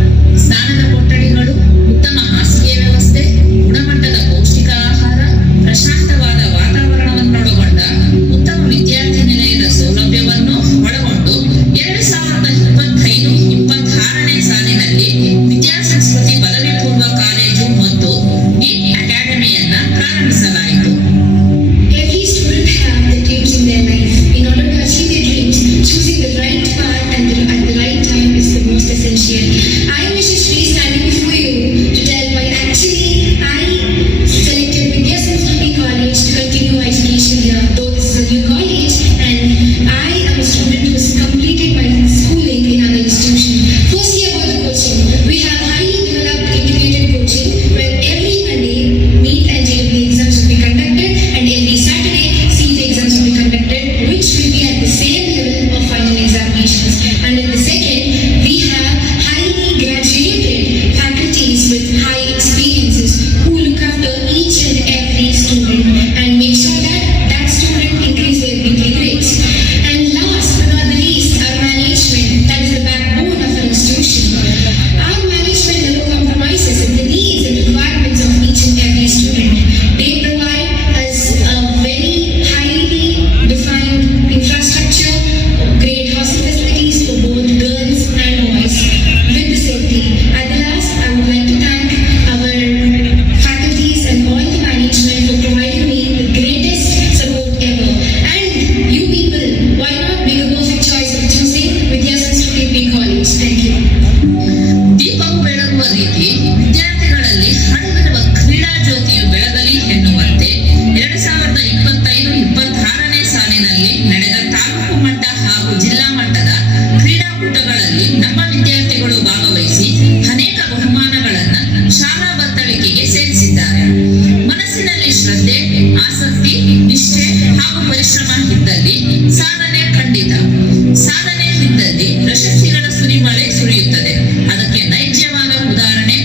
ಸ್ನಾನದ ಕೊಠಡಿಗಳು, ಉತ್ತಮ ಹಾಸಿಗೆ ವ್ಯವಸ್ಥೆ, ಗುಣಮಟ್ಟದ ಪೌಷ್ಟಿಕ ಆಹಾರ, ಪ್ರಶಾಂತವಾದ ವಾತಾವರಣವನ್ನೊಳಗೊಂಡ ಉತ್ತಮ ವಿದ್ಯಾರ್ಥಿ ನಿಲಯದ ಸೌಲಭ್ಯವನ್ನು ಒಳಗೊಂಡು 2025-26ನೇ ಸಾಲಿನಲ್ಲಿ ವಿದ್ಯಾಸಂಸ್ಕೃತಿ ಪದವಿ ಪೂರ್ವ ಕಾಲೇಜು ಮತ್ತು ನೀಟ್ ಅಕಾಡೆಮಿಯನ್ನ ಪ್ರಾರಂಭಿಸಲಾಯಿತು. Every student have the dreams in their life. In order to achieve their dreams, choosing the right path and at the right time is the most essential. I am Mrs. Sri standing before you to tell why actually I selected Vidya Samskruti College to continue my education here. Though this is a new college and I am a student who has completed my schooling in another institution. Firstly, about the coaching. We have highly developed integrated coaching where every Monday meet and JEE exams will be conducted and every Saturday CET exams will be conducted, which will be at the same level of final examinations. And in the second, we have highly graduated faculties with high experiences who look after each and every student and make sure that that student increase their weekly grades. And last but not the least, our management, that is the backbone of our institution. Our management never compromises in the needs and requirements of each and every student. They provide us a very highly defined infrastructure, great hostel facilities for both girls and boys with the safety. At the last, I would like to thank our faculties and all the management for providing me the greatest support ever. And you people, why not make a perfect choice of choosing Vidya Samskruti College? Thank you. ದೀಪವು ಬೆಳಗುವ ರೀತಿ ವಿದ್ಯಾರ್ಥಿಗಳಲ್ಲಿ ಹರಡಿರುವ ಕ್ರೀಡಾ ಜ್ಯೋತಿಯು ಬೆಳಗಲಿ ಎನ್ನುವಂತೆ 2025-26ನೇ ಸಾಲಿನಲ್ಲಿ ನಡೆದ ತಾಲೂಕು ಮಟ್ಟ ಹಾಗೂ ಜಿಲ್ಲಾ ಮಟ್ಟದ ಕ್ರೀಡಾಕೂಟಗಳಲ್ಲಿ ನಮ್ಮ ವಿದ್ಯಾರ್ಥಿಗಳು ಭಾಗವಹಿಸಿ ಅನೇಕ ಬಹುಮಾನಗಳನ್ನ ಶಾಲಾ ಬತ್ತಳಿಕೆಗೆ ಸೇರಿಸಿದ್ದಾರೆ. ಮನಸ್ಸಿನಲ್ಲಿ ಶ್ರದ್ಧೆ, ಆಸಕ್ತಿ, ನಿಷ್ಠೆ ಹಾಗೂ ಪರಿಶ್ರಮ ಇದ್ದಲ್ಲಿ ಸಾಧನೆ ಖಂಡಿತ. ಸಾಧನೆ ಇದ್ದಲ್ಲಿ ಪ್ರಶಸ್ತಿಗಳ ಸುರಿಮಳೆ ಸುರಿಯುತ್ತದೆ. ಅದಕ್ಕೆ ನೈಜವಾದ ಉದಾಹರಣೆ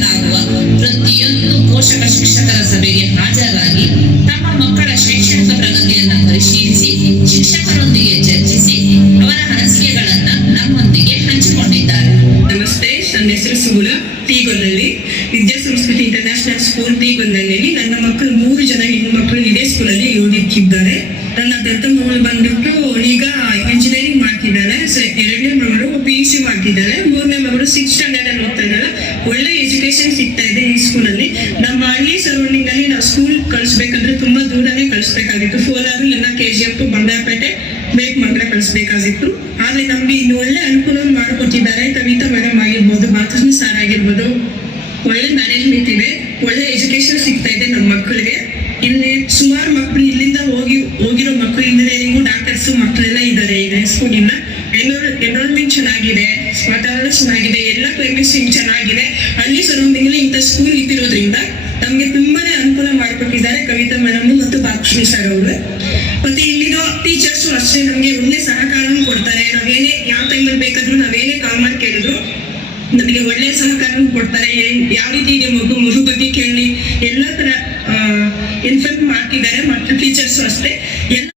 ಕರೆಯಲಾಗುವ ಪ್ರತಿಯೊಂದು ಪೋಷಕ ಶಿಕ್ಷಕರ ಸಭೆಗೆ ಹಾಜರಾಗಿ ತಮ್ಮ ಮಕ್ಕಳ ಶೈಕ್ಷಣಿಕ ಪ್ರಗತಿಯನ್ನು ಪರಿಶೀಲಿಸಿ ಶಿಕ್ಷಕರೊಂದಿಗೆ ಚರ್ಚಿಸಿ ಅವರ ಅನಿಸಿಕೆಗಳನ್ನು ನಮ್ಮೊಂದಿಗೆ ಹಂಚಿಕೊಂಡಿದ್ದಾರೆ. ನಮಸ್ತೆ, ನನ್ನ ಹೆಸರು ಸುಗುಲ. ತೀಗೊಂದಲ್ಲಿ ವಿದ್ಯಾಸಂಸ್ಕೃತಿ ಇಂಟರ್ನ್ಯಾಷನಲ್ ಸ್ಕೂಲ್ ತೀಗೊಂದಲ್ಲಿ ನನ್ನ ಮಕ್ಕಳು 3 ಜನ ಹೆಣ್ಣು ಮಕ್ಕಳು ಇದೇ ಸ್ಕೂಲಲ್ಲಿ ಓದಿಕ್ಕಿದ್ದಾರೆ. ನನ್ನ ದೊಡ್ಡ ಮಗಳು ಬಂದ್ಬಿಟ್ಟು ಈಗ ಇಂಜಿನಿಯರಿಂಗ್ ಮಾಡ್ತಿದ್ದಾಳೆ, 2ನೇ ಮಗಳು PUC ಮಾಡ್ತಿದ್ದಾಳೆ, 3ನೇ ಮಗಳು 6th ಸ್ಟ್ಯಾಂಡರ್ಡ್ ಅಲ್ಲಿ ಓದ್ತಾ ಇದ್ದಾಳೆ. ಒಳ್ಳೆ ಎಜುಕೇಶನ್ ಸಿಗ್ತಾ ಇದೆ ಈ ಸ್ಕೂಲಲ್ಲಿ. ನಮ್ಮ ಹಳ್ಳಿ ಸರೌಂಡಿಂಗ್ ಅಲ್ಲಿ ನಾವು ಸ್ಕೂಲ್ ಕಳಿಸ್ಬೇಕಂದ್ರೆ ತುಂಬಾ ದೂರನೇ ಕಳಿಸ್ಬೇಕಾಗಿತ್ತು. ಕೋಲಾರ ಇಲ್ಲ KGF ಬಂಗಾರಪೇಟೆ ಬೇಕಮಂಗಲ ಕಳಿಸ್ಬೇಕಾಗಿತ್ತು. ಆದ್ರೆ ನಮ್ಗೆ ಇನ್ನು ಒಳ್ಳೆ ಅನುಕೂಲವನ್ನು ಮಾಡಿಕೊಟ್ಟಿದ್ದಾರೆ. ಕವಿತಾ ಮೇಡಮ್ ಆಗಿರ್ಬೋದು, ಬಾಲಕೃಷ್ಣ ಸರ್ ಆಗಿರ್ಬೋದು, ಒಳ್ಳೆ ಮ್ಯಾನೇಜ್ಮೆಂಟ್ ಇದೆ, ಒಳ್ಳೆ ಎಜುಕೇಶನ್ ಸಿಗ್ತಾ ಇದೆ ನಮ್ಮ ಮಕ್ಕಳಿಗೆ. ಇಲ್ಲಿ ಸುಮಾರು ಮಕ್ಕಳು ಇಲ್ಲಿಂದ ಹೋಗಿರೋ ಮಕ್ಕಳು ಇಂಜಿನಿಯರಿಂಗು, ಡಾಕ್ಟರ್ಸ್ ಮಕ್ಕಳೆಲ್ಲ ಇದ್ದಾರೆ ಇದೆ ಸ್ಕೂಲಿಂದ. ಎನ್ರೋಲ್ಮೆಂಟ್ ಚೆನ್ನಾಗಿದೆ, ವಾತಾವರಣ ಚೆನ್ನಾಗಿದೆ, ಎಲ್ಲ ಕ್ಲೈಮೇಟ್ ಚೆನ್ನಾಗಿದೆ. ಹಳ್ಳಿ ಸರೌಂಡಿಂಗ್ ಅಲ್ಲಿ ಇಂಥ ಸ್ಕೂಲ್ ಇಟ್ಟಿರೋದ್ರಿಂದ ನಮ್ಗೆ ತುಂಬಾನೇ ಅನುಕೂಲ ಮಾಡಿಕೊಟ್ಟಿದ್ದಾರೆ ಕವಿತಾ ಮೇಡಮ್ ಮತ್ತು ಬಾಲಕೃಷ್ಣ ಸರ್ ಅವರು. ಮತ್ತೆ ಇಲ್ಲಿರೋ ಟೀಚರ್ಸ್ ಅಷ್ಟೇ ನಮ್ಗೆ ಒಳ್ಳೆ ಸಹಕಾರವನ್ನು ಕೊಡ್ತಾರೆ. ನಾವೇನೇ ಯಾವ ಟೈಮಲ್ಲಿ ಬೇಕಾದ್ರೂ ನಾವೇನೇ ಕಾಲ್ ಮಾಡಿ ಕೇಳಿದ್ರು ನಮಗೆ ಒಳ್ಳೆ ಸಹಕಾರ ಕೊಡ್ತಾರೆ. ಯಾವ ರೀತಿ ಇದೆ ಮಗು ಬಗ್ಗೆ ಕೇಳಿ ಎಲ್ಲ ತರ ಇನ್ಫಾರ್ಮ್ ಮಾಡ್ತಿದ್ದಾರೆ. ಮತ್ತು ಟೀಚರ್ಸ್ ಅಷ್ಟೇ ಎಲ್ಲ